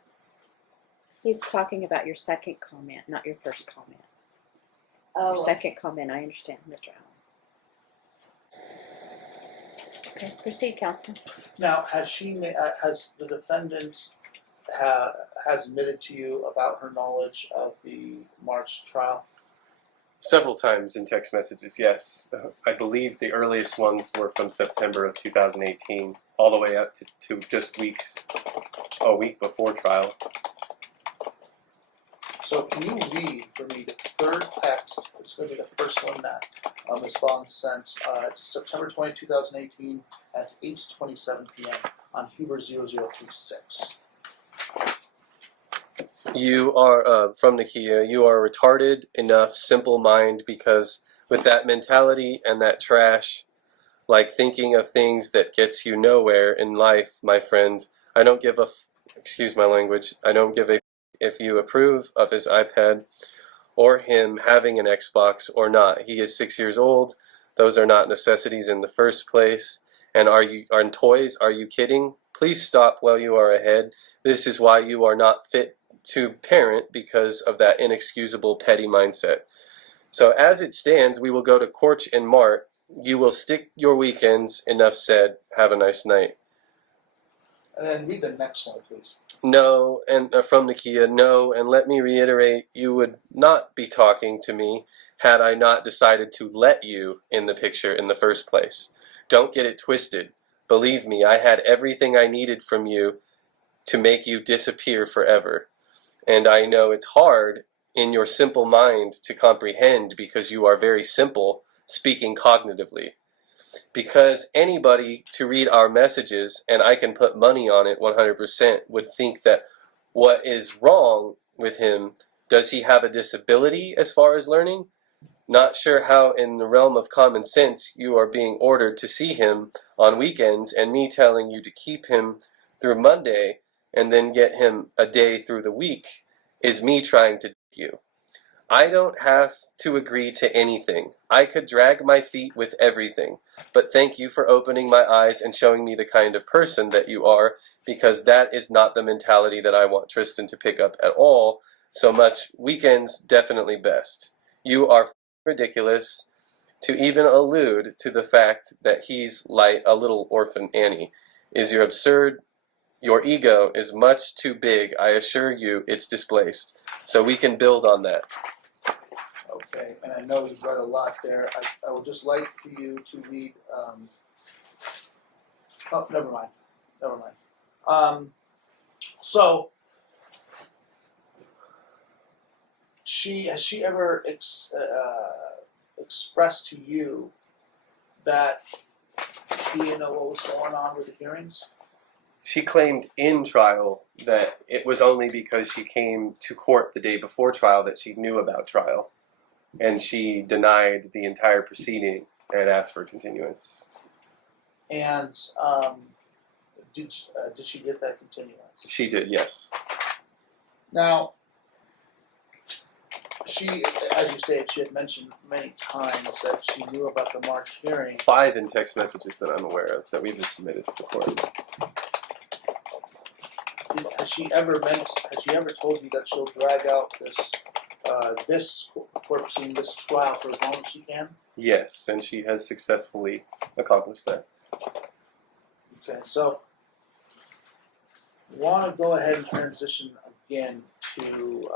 He's talking about your second comment, not your first comment. Oh, Your second comment, I understand, Mr. Allen. Okay, proceed, counsel. Now, has the defendant has admitted to you about her knowledge of the March trial? Several times in text messages, yes. I believe the earliest ones were from September of 2018, all the way up to just a week before trial. So can you read for me the third text? It's going to be the first one that Ms. Bahns sent. It's September 20, 2018 at 8:27 p.m. on Huber 0036. You are, from Nakia, you are retarded enough, simple mind, because with that mentality and that trash, like thinking of things that gets you nowhere in life, my friend, I don't give a, excuse my language, I don't give a if you approve of his iPad or him having an Xbox or not. He is 6 years old. Those are not necessities in the first place. And on toys, are you kidding? Please stop while you are ahead. This is why you are not fit to parent, because of that inexcusable petty mindset. So as it stands, we will go to Corch and Mart. You will stick your weekends. Enough said. Have a nice night. And then read the next one, please. No, and from Nakia, no, and let me reiterate, you would not be talking to me had I not decided to let you in the picture in the first place. Don't get it twisted. Believe me, I had everything I needed from you to make you disappear forever. And I know it's hard in your simple mind to comprehend because you are very simple, speaking cognitively. Because anybody to read our messages, and I can put money on it 100%, would think that what is wrong with him, does he have a disability as far as learning? Not sure how in the realm of common sense you are being ordered to see him on weekends and me telling you to keep him through Monday and then get him a day through the week is me trying to you. I don't have to agree to anything. I could drag my feet with everything. But thank you for opening my eyes and showing me the kind of person that you are, because that is not the mentality that I want Tristan to pick up at all. So much weekends definitely best. You are ridiculous to even allude to the fact that he's like a little orphan Annie. Is your absurd? Your ego is much too big. I assure you it's displaced. So we can build on that. Okay, and I know you've read a lot there. I would just like for you to read. Oh, never mind. So, has she ever expressed to you that she didn't know what was going on with the hearings? She claimed in trial that it was only because she came to court the day before trial that she knew about trial. And she denied the entire proceeding and asked for continuance. And did she get that continuance? She did, yes. Now, she, as you stated, she had mentioned many times that she knew about the March hearing. 5 in text messages that I'm aware of that we've just submitted to the court. Has she ever told you that she'll drag out this court proceeding, this trial, for as long as she can? Yes, and she has successfully accomplished that. Okay, so want to go ahead and transition again to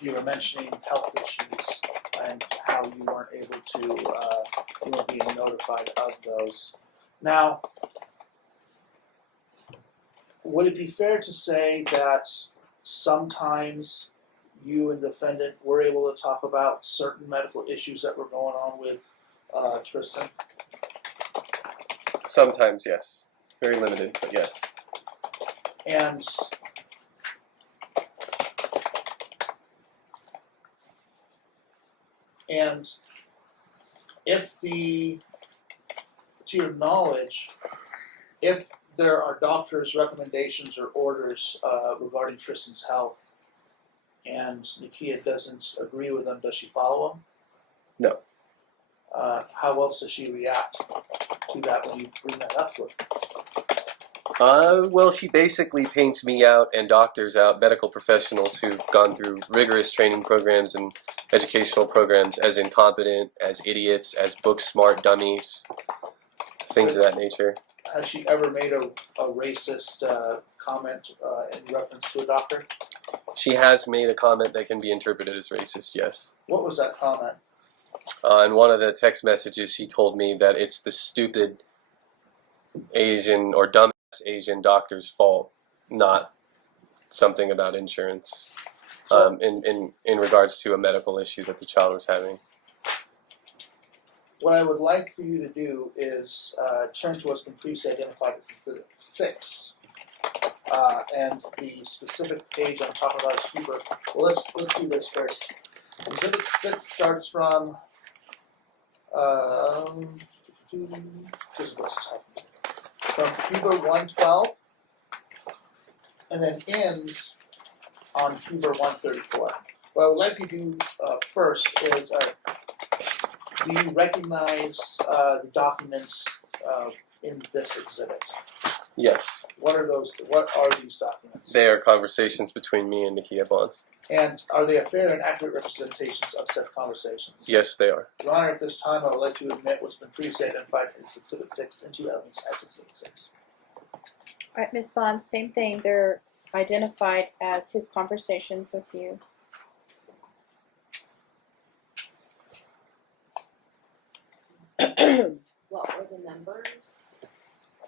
you were mentioning health issues and how you weren't able to you weren't being notified of those. Now, would it be fair to say that sometimes you and the defendant were able to talk about certain medical issues that were going on with Tristan? Sometimes, yes. Very limited, but yes. And if to your knowledge, if there are doctors' recommendations or orders regarding Tristan's health, and Nakia doesn't agree with them, does she follow them? No. How else does she react to that when you bring that up to her? Well, she basically paints me out and doctors out, medical professionals who've gone through rigorous training programs and educational programs, as incompetent, as idiots, as book smart dummies, things of that nature. Has she ever made a racist comment in reference to a doctor? She has made a comment that can be interpreted as racist, yes. What was that comment? In one of the text messages, she told me that it's the stupid Asian or dumbass Asian doctor's fault, not something about insurance, in regards to a medical issue that the child was having. What I would like for you to do is turn to what's been previously identified as Exhibit 6. And the specific page I'm talking about is Huber. Well, let's do this first. Exhibit 6 starts from this is what's tough. From Huber 112, and then ends on Huber 134. What I would like to do first is Do you recognize the documents in this exhibit? Yes, What are those? What are these documents? they are conversations between me and Nikia Bahns. And are they a fair and accurate representations of said conversations? Yes, they are. Your Honor, at this time, I would like to admit what's been previously identified as Exhibit 6 into evidence as Exhibit 6. Alright, Ms. Bond, same thing. They're identified as his conversations with you. What were the numbers?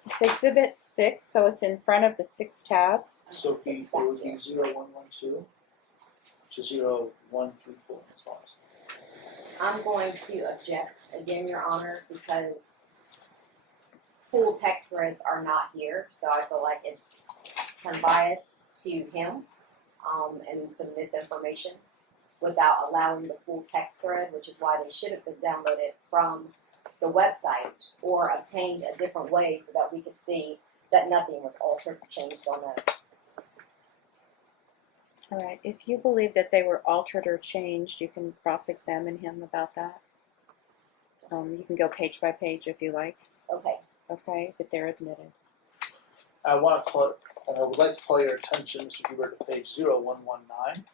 It's Exhibit 6, so it's in front of the 6 tab. So it would be 0112 to 0134 response. I'm going to object again, Your Honor, because full text threads are not here, so I feel like it's kind of biased to him and some misinformation without allowing the full text thread, which is why they should have been downloaded from the website or obtained a different way so that we could see that nothing was altered or changed on those. Alright, if you believe that they were altered or changed, you can cross-examine him about that. You can go page by page if you like. Okay. Okay, but they're admitted. I would like to call your attention, Mr. Huber, to page 0119.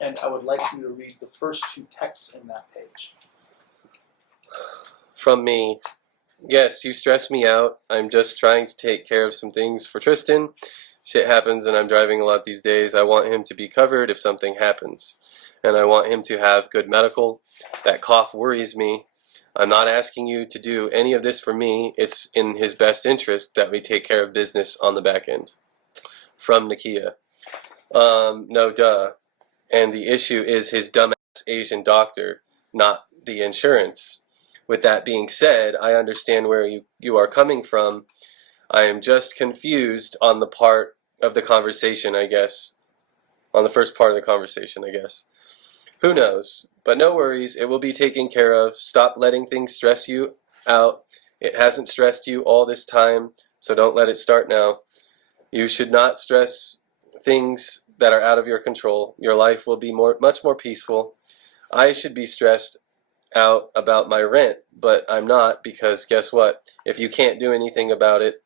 And I would like you to read the first 2 texts in that page. From me. Yes, you stress me out. I'm just trying to take care of some things for Tristan. Shit happens and I'm driving a lot these days. I want him to be covered if something happens. And I want him to have good medical. That cough worries me. I'm not asking you to do any of this for me. It's in his best interest that we take care of business on the back end. From Nikia. No duh. And the issue is his dumbass Asian doctor, not the insurance. With that being said, I understand where you are coming from. I am just confused on the part of the conversation, I guess. On the first part of the conversation, I guess. Who knows? But no worries, it will be taken care of. Stop letting things stress you out. It hasn't stressed you all this time, so don't let it start now. You should not stress things that are out of your control. Your life will be much more peaceful. I should be stressed out about my rent, but I'm not, because guess what? If you can't do anything about it,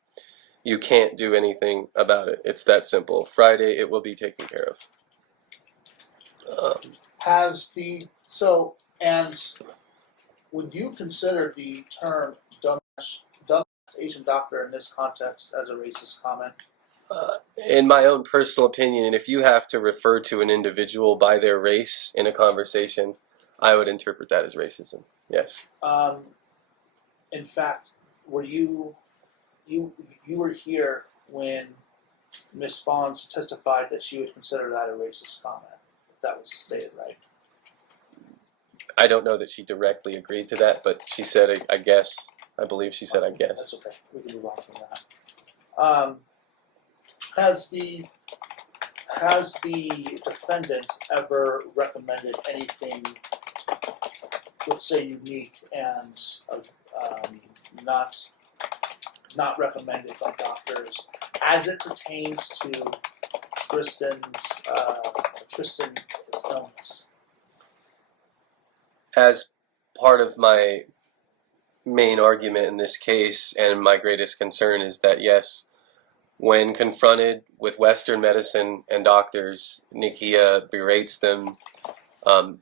you can't do anything about it. It's that simple. Friday, it will be taken care of. Would you consider the term dumbass Asian doctor in this context as a racist comment? In my own personal opinion, and if you have to refer to an individual by their race in a conversation, I would interpret that as racism. Yes. In fact, were you were here when Ms. Bahns testified that she would consider that a racist comment, if that was stated right? I don't know that she directly agreed to that, but she said, I guess. I believe she said, I guess. That's okay. We can move on from that. Has the defendant ever recommended anything, let's say, unique and not recommended by doctors as it pertains to Tristan's illness? As part of my main argument in this case, and my greatest concern, is that yes, when confronted with Western medicine and doctors, Nikia berates them,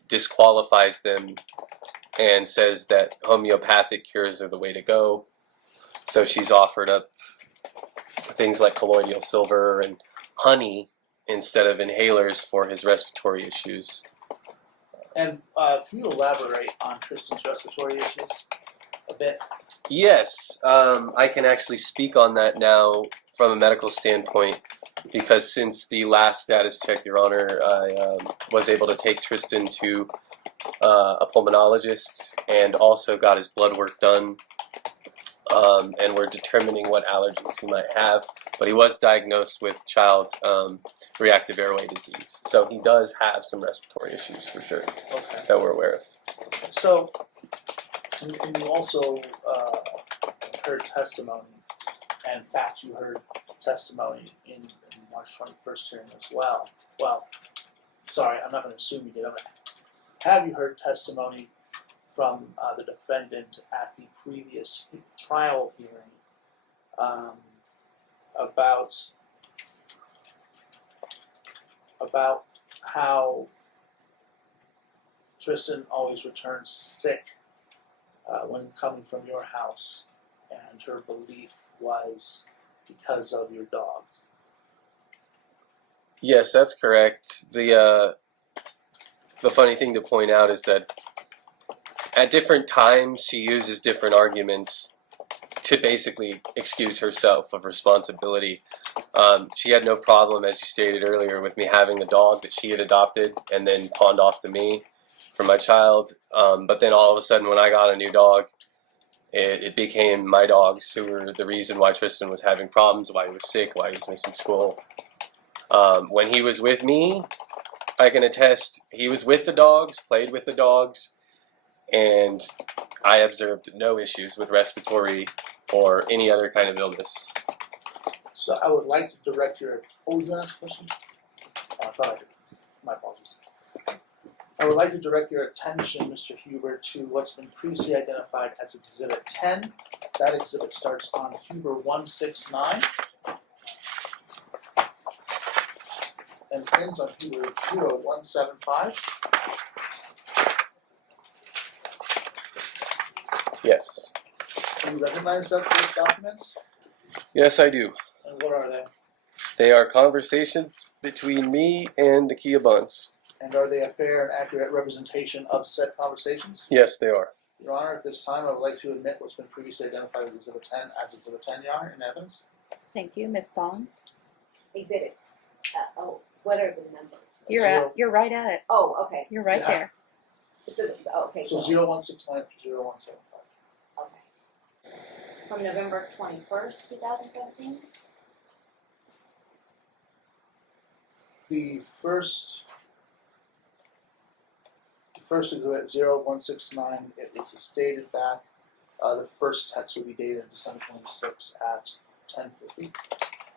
disqualifies them, and says that homeopathic cures are the way to go. So she's offered up things like colloidal silver and honey instead of inhalers for his respiratory issues. And can you elaborate on Tristan's respiratory issues a bit? Yes, I can actually speak on that now from a medical standpoint, because since the last status check, Your Honor, I was able to take Tristan to a pulmonologist and also got his blood work done, and we're determining what allergies he might have. But he was diagnosed with child's reactive airway disease, so he does have some respiratory issues for sure that we're aware of. So, and you also heard testimony, and in fact you heard testimony in March 21st hearing as well. Well, sorry, I'm not going to assume you did. Have you heard testimony from the defendant at the previous trial hearing about how Tristan always returns sick when coming from your house, and her belief was because of your dogs? Yes, that's correct. The funny thing to point out is that at different times she uses different arguments to basically excuse herself of responsibility. She had no problem, as you stated earlier, with me having the dog that she had adopted and then pawned off to me for my child. But then all of a sudden when I got a new dog, it became my dogs who were the reason why Tristan was having problems, why he was sick, why he was missing school. When he was with me, I can attest, he was with the dogs, played with the dogs, and I observed no issues with respiratory or any other kind of illness. So I would like to direct your... Oh, you want to ask a question? Oh, I thought I did. My apologies. I would like to direct your attention, Mr. Huber, to what's been previously identified as Exhibit 10. That exhibit starts on Huber 169 and ends on Huber 0175. Yes. Do you recognize those documents? Yes, I do. And what are they? They are conversations between me and Bahns. And are they a fair and accurate representation of said conversations? Yes, they are. Your Honor, at this time, I would like to admit what's been previously identified as Exhibit 10 as Exhibit 10, Your Honor, in evidence. Thank you, Ms. Bahns. Exhibits. What are the numbers? You're right at it. Oh, okay. You're right Yeah. there. So, okay. So 0169 to 0175. Okay. From November 21st, 2017? The first exhibit 0169, it was stated that the first text would be dated December 26 at 10:50.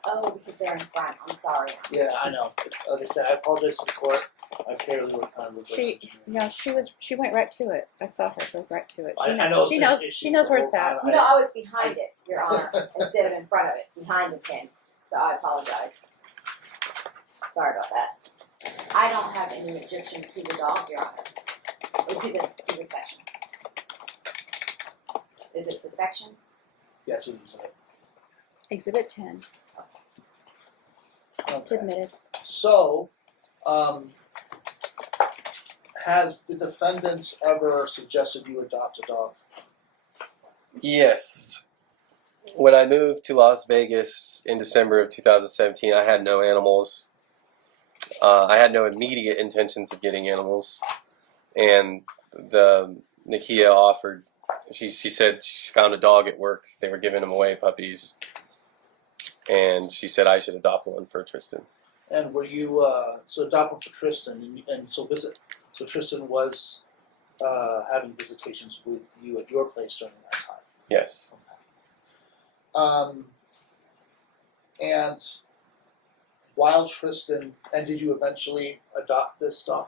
Oh, because they're in front. I'm sorry. Yeah, I know. Like I said, I apologize to the court. I barely were kind of reversing. She went right to it. I saw her go right to it. I know it's She been an knows issue she knows the where whole it's at. time. No, I was behind it, Your Honor, instead of in front of it, behind the 10. So I apologize. Sorry about that. I don't have any objection to the dog, Your Honor. Or to this section. Is it the section? Yeah, to the exhibit. Exhibit 10. It's Okay. admitted. So, has the defendant ever suggested you adopt a dog? Yes. When I moved to Las Vegas in December of 2017, I had no animals. I had no immediate intentions of getting animals. And Nakia offered, she said she found a dog at work. They were giving them away, puppies. And she said I should adopt one for Tristan. And were you, so adopt one for Tristan, so Tristan was having visitations with you at your place during that time? Yes. And while Tristan, and did you eventually adopt this dog?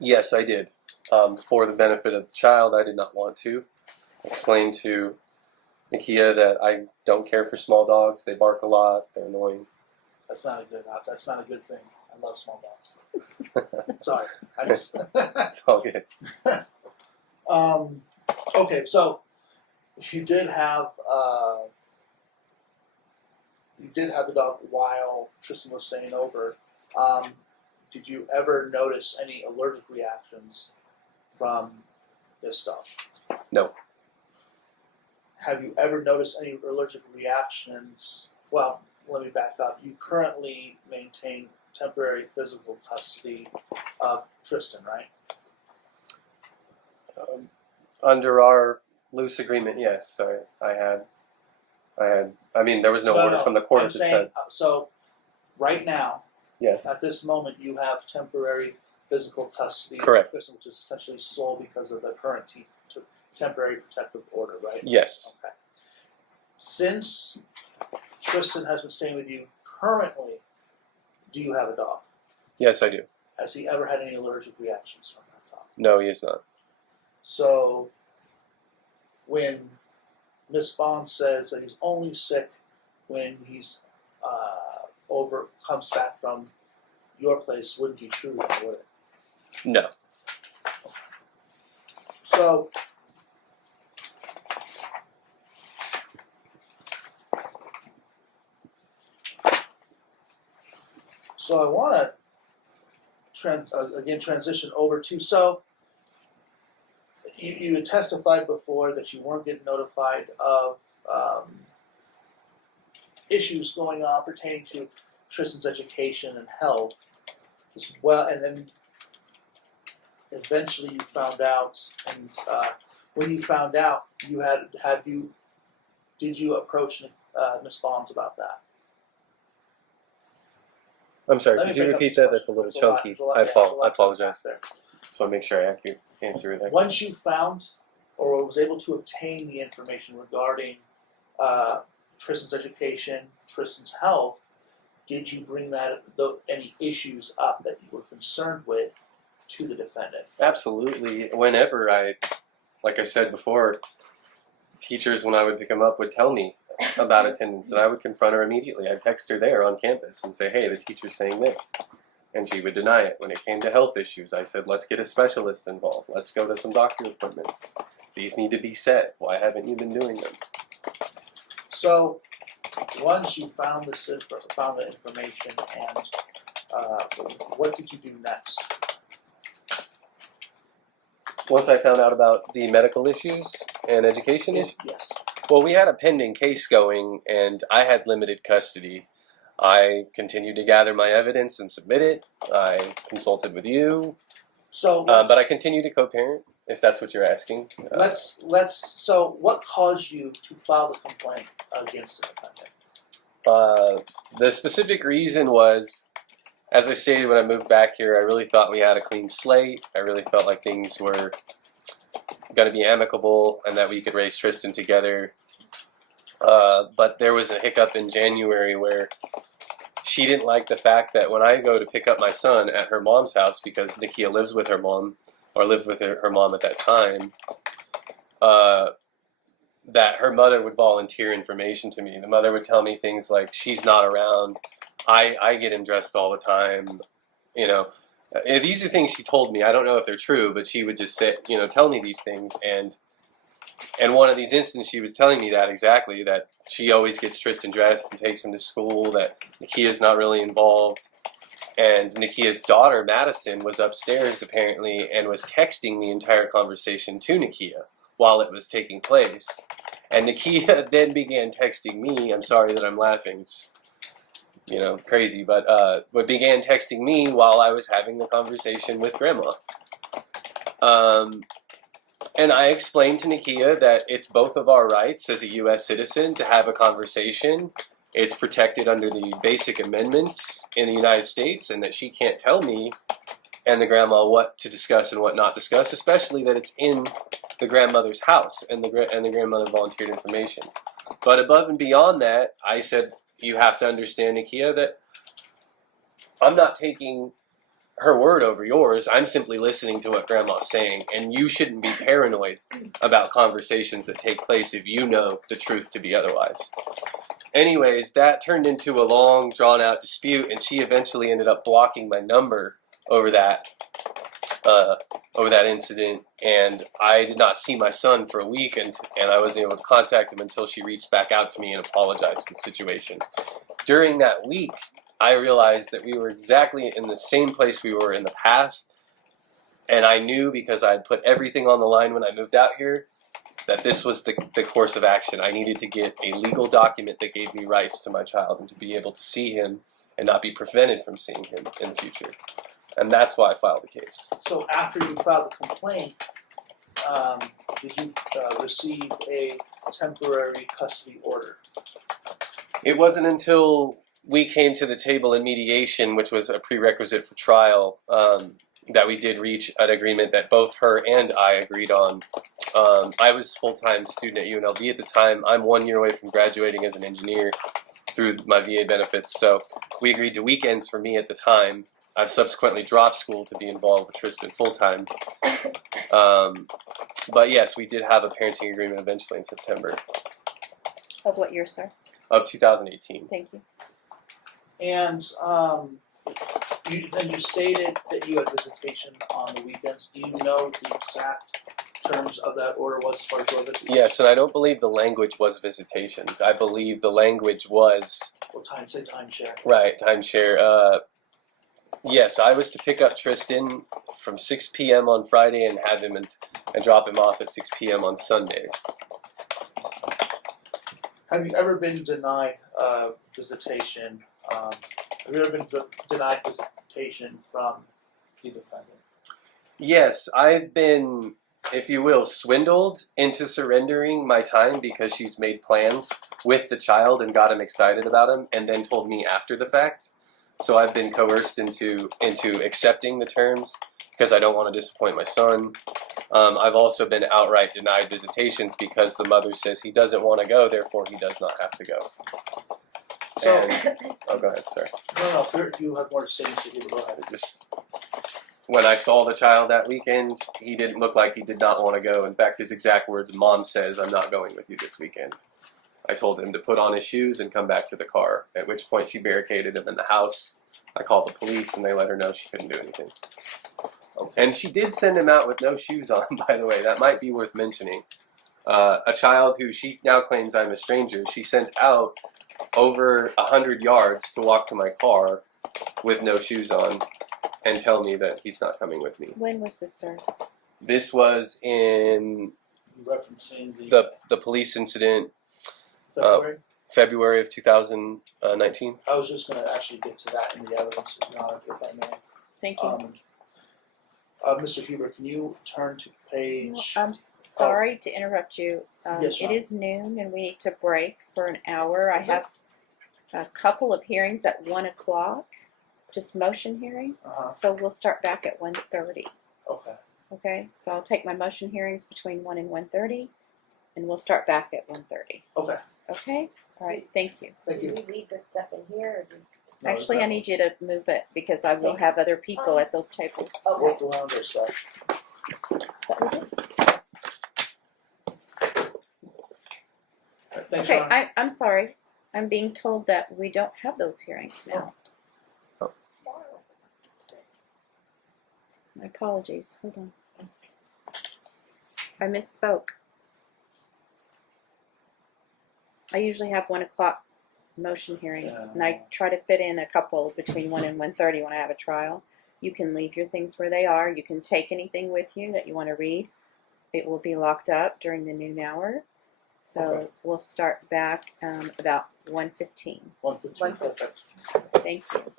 Yes, I did. For the benefit of the child, I did not want to. Explain to Nakia that I don't care for small dogs. They bark a lot. They're annoying. That's not a good thing. I love small dogs. Sorry, I just. It's all good. Okay, so you did have the dog while Tristan was staying over. Did you ever notice any allergic reactions from this dog? No. Have you ever noticed any allergic reactions? Well, let me back up. You currently maintain temporary physical custody of Tristan, right? Under our loose agreement, yes, I had. I mean, there was no order from the court at this time. So, right now, Yes. at this moment, you have temporary physical custody Correct. of Tristan, which is essentially sole because of the current temporary protective order, right? Yes. Okay. Since Tristan has been staying with you currently, Do you have a dog? Yes, I do. Has he ever had any allergic reactions from that dog? No, he is not. So, when Miss Bond says that he's only sick when he's comes back from your place, wouldn't be true, would it? No. So, I want to transition over to, so you had testified before that you weren't getting notified of issues going on pertaining to Tristan's education and health as well, and then eventually you found out, and when you found out, did you approach Miss Bonds about that? I'm sorry, Let could me you break up repeat this that? That's a little question. There's chunky. a lot- I there's a lot to apologize. unpack there. Just want to make sure I answer it. Once you found or was able to obtain the information regarding Tristan's education, Tristan's health, did you bring any issues up that you were concerned with to the defendant? Absolutely. Whenever like I said before, teachers, when I would pick them up, would tell me about attendance, and I would confront her immediately. I'd text her there on campus and say, hey, the teacher's saying this. And she would deny it. When it came to health issues, I said, let's get a specialist involved. Let's go to some doctor appointments. These need to be set. Why haven't you been doing them? So, once you found the information, and what did you do next? Once I found out about the medical issues and education issues, Yes. well, we had a pending case going, and I had limited custody. I continued to gather my evidence and submit it. I consulted with you, So, but I continue to co-parent, if that's what you're asking. So, what caused you to file the complaint against the defendant? The specific reason was, as I stated when I moved back here, I really thought we had a clean slate. I really felt like things were going to be amicable and that we could raise Tristan together. But there was a hiccup in January where she didn't like the fact that when I go to pick up my son at her mom's house, because Nikia lives with her mom, or lived with her mom at that time, that her mother would volunteer information to me. The mother would tell me things like, she's not around, I get him dressed all the time, you know. These are things she told me. I don't know if they're true, but she would just say, tell me these things. And one of these instances, she was telling me that exactly, that she always gets Tristan dressed and takes him to school, that Nikia's not really involved. And Nikia's daughter, Madison, was upstairs apparently and was texting the entire conversation to Nikia while it was taking place. And Nikia then began texting me. I'm sorry that I'm laughing. It's, crazy, but began texting me while I was having the conversation with Grandma. And I explained to Nikia that it's both of our rights as a U.S. citizen to have a conversation. It's protected under the basic amendments in the United States, and that she can't tell me and the grandma what to discuss and what not discuss, especially that it's in the grandmother's house and the grandmother volunteered information. But above and beyond that, I said, you have to understand, Nikia, that I'm not taking her word over yours. I'm simply listening to what Grandma's saying, and you shouldn't be paranoid about conversations that take place if you know the truth to be otherwise. Anyways, that turned into a long, drawn-out dispute, and she eventually ended up blocking my number over that incident, and I did not see my son for a week, and I wasn't able to contact him until she reached back out to me and apologized for the situation. During that week, I realized that we were exactly in the same place we were in the past, and I knew, because I had put everything on the line when I moved out here, that this was the course of action. I needed to get a legal document that gave me rights to my child and to be able to see him and not be prevented from seeing him in the future. And that's why I filed the case. So after you filed the complaint, did you receive a temporary custody order? It wasn't until we came to the table in mediation, which was a prerequisite for trial, that we did reach an agreement that both her and I agreed on. I was a full-time student at UNLV at the time. I'm 1 year away from graduating as an engineer, through my VA benefits. So we agreed to weekends for me at the time. I've subsequently dropped school to be involved with Tristan full time. But yes, we did have a parenting agreement eventually in September Of what year, sir? of 2018. Thank you. And you stated that you had visitation on the weekends. Do you know the exact terms of that order was as far as your visitation? Yes, and I don't believe the language was visitations. I believe the language was Well, timeshare. right, timeshare. Yes, I was to pick up Tristan from 6 p.m. on Friday and have him and drop him off at 6 p.m. on Sundays. Have you ever been denied visitation? Have you ever been denied visitation from the defendant? Yes, I've been, if you will, swindled into surrendering my time because she's made plans with the child and got him excited about him and then told me after the fact. So I've been coerced into accepting the terms because I don't want to disappoint my son. I've also been outright denied visitations because the mother says he doesn't want to go, therefore he does not have to go. So, Oh, go ahead, sorry. no, if you have more to say, you can go ahead. Just when I saw the child that weekend, he didn't look like he did not want to go. In fact, his exact words, "Mom says I'm not going with you this weekend." I told him to put on his shoes and come back to the car, at which point she barricaded him in the house. I called the police and they let her know she couldn't do anything. And she did send him out with no shoes on, by the way. That might be worth mentioning. A child who she now claims I'm a stranger, she sent out over 100 yards to walk to my car with no shoes on and tell me that he's not coming with me. When was this, sir? This was in Referencing the police incident February? February of 2019. I was just going to actually get to that in the evidence, if I may. Thank you. Mr. Huber, can you turn to page... I'm sorry to interrupt you. Yes, it ma'am. is noon and we need to break for an hour. I have a couple of hearings at 1 o'clock, just motion hearings. Uh-huh. So we'll start back at 1:30. Okay. Okay, so I'll take my motion hearings between 1 and 1:30, and we'll start back at 1:30. Okay. Okay? All right, thank you. Thank you. Do we leave this stuff in here or do No, Actually, it's I not. need you to move it because I will have other people at those tables. Okay. Work around their stuff. That we do? Thanks, Okay, Ron. I'm sorry. I'm being told that we don't have those hearings now. Oh. My apologies. Hold on. I misspoke. I usually have 1 o'clock motion hearings, and I try to fit in a couple between 1 and 1:30 when I have a trial. You can leave your things where they are. You can take anything with you that you want to read. It will be locked up during the noon hour. So Okay. we'll start back about 1:15. 1:15. Perfect. Thank you.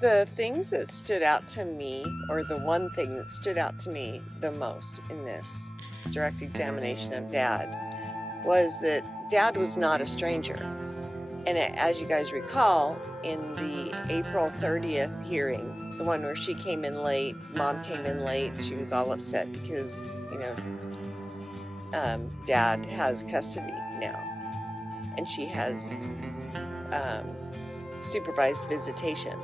The things that stood out to me, or the one thing that stood out to me the most in this direct examination of Dad, was that Dad was not a stranger. And as you guys recall, in the April 30th hearing, the one where she came in late, Mom came in late, she was all upset because, Dad has custody now. And she has supervised visitation.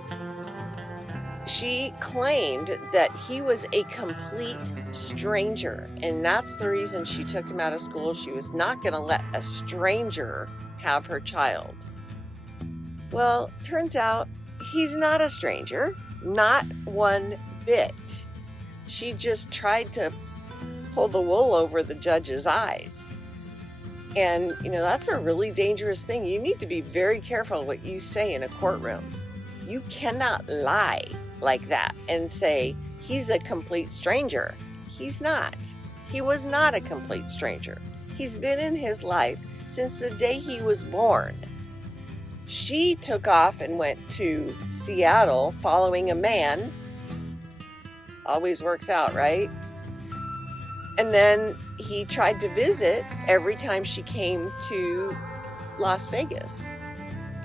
She claimed that he was a complete stranger, and that's the reason she took him out of school. She was not going to let a stranger have her child. Well, turns out he's not a stranger, not one bit. She just tried to pull the wool over the judge's eyes. And, that's a really dangerous thing. You need to be very careful what you say in a courtroom. You cannot lie like that and say, he's a complete stranger. He's not. He was not a complete stranger. He's been in his life since the day he was born. She took off and went to Seattle following a man. Always works out, right? And then he tried to visit every time she came to Las Vegas.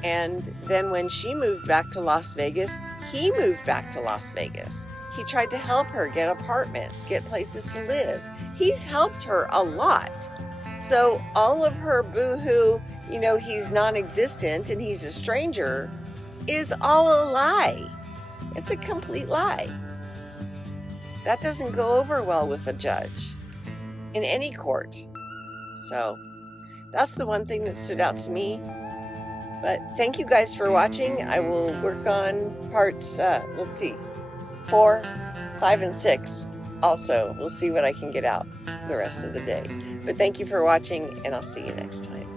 And then when she moved back to Las Vegas, he moved back to Las Vegas. He tried to help her get apartments, get places to live. He's helped her a lot So all of her boo-hoo, he's non-existent and he's a stranger, is all a lie. It's a complete lie. That doesn't go over well with a judge in any court. So that's the one thing that stood out to me. But thank you guys for watching. I will work on parts, 4, 5, and 6 also. We'll see what I can get out the rest of the day. But thank you for watching, and I'll see you next time.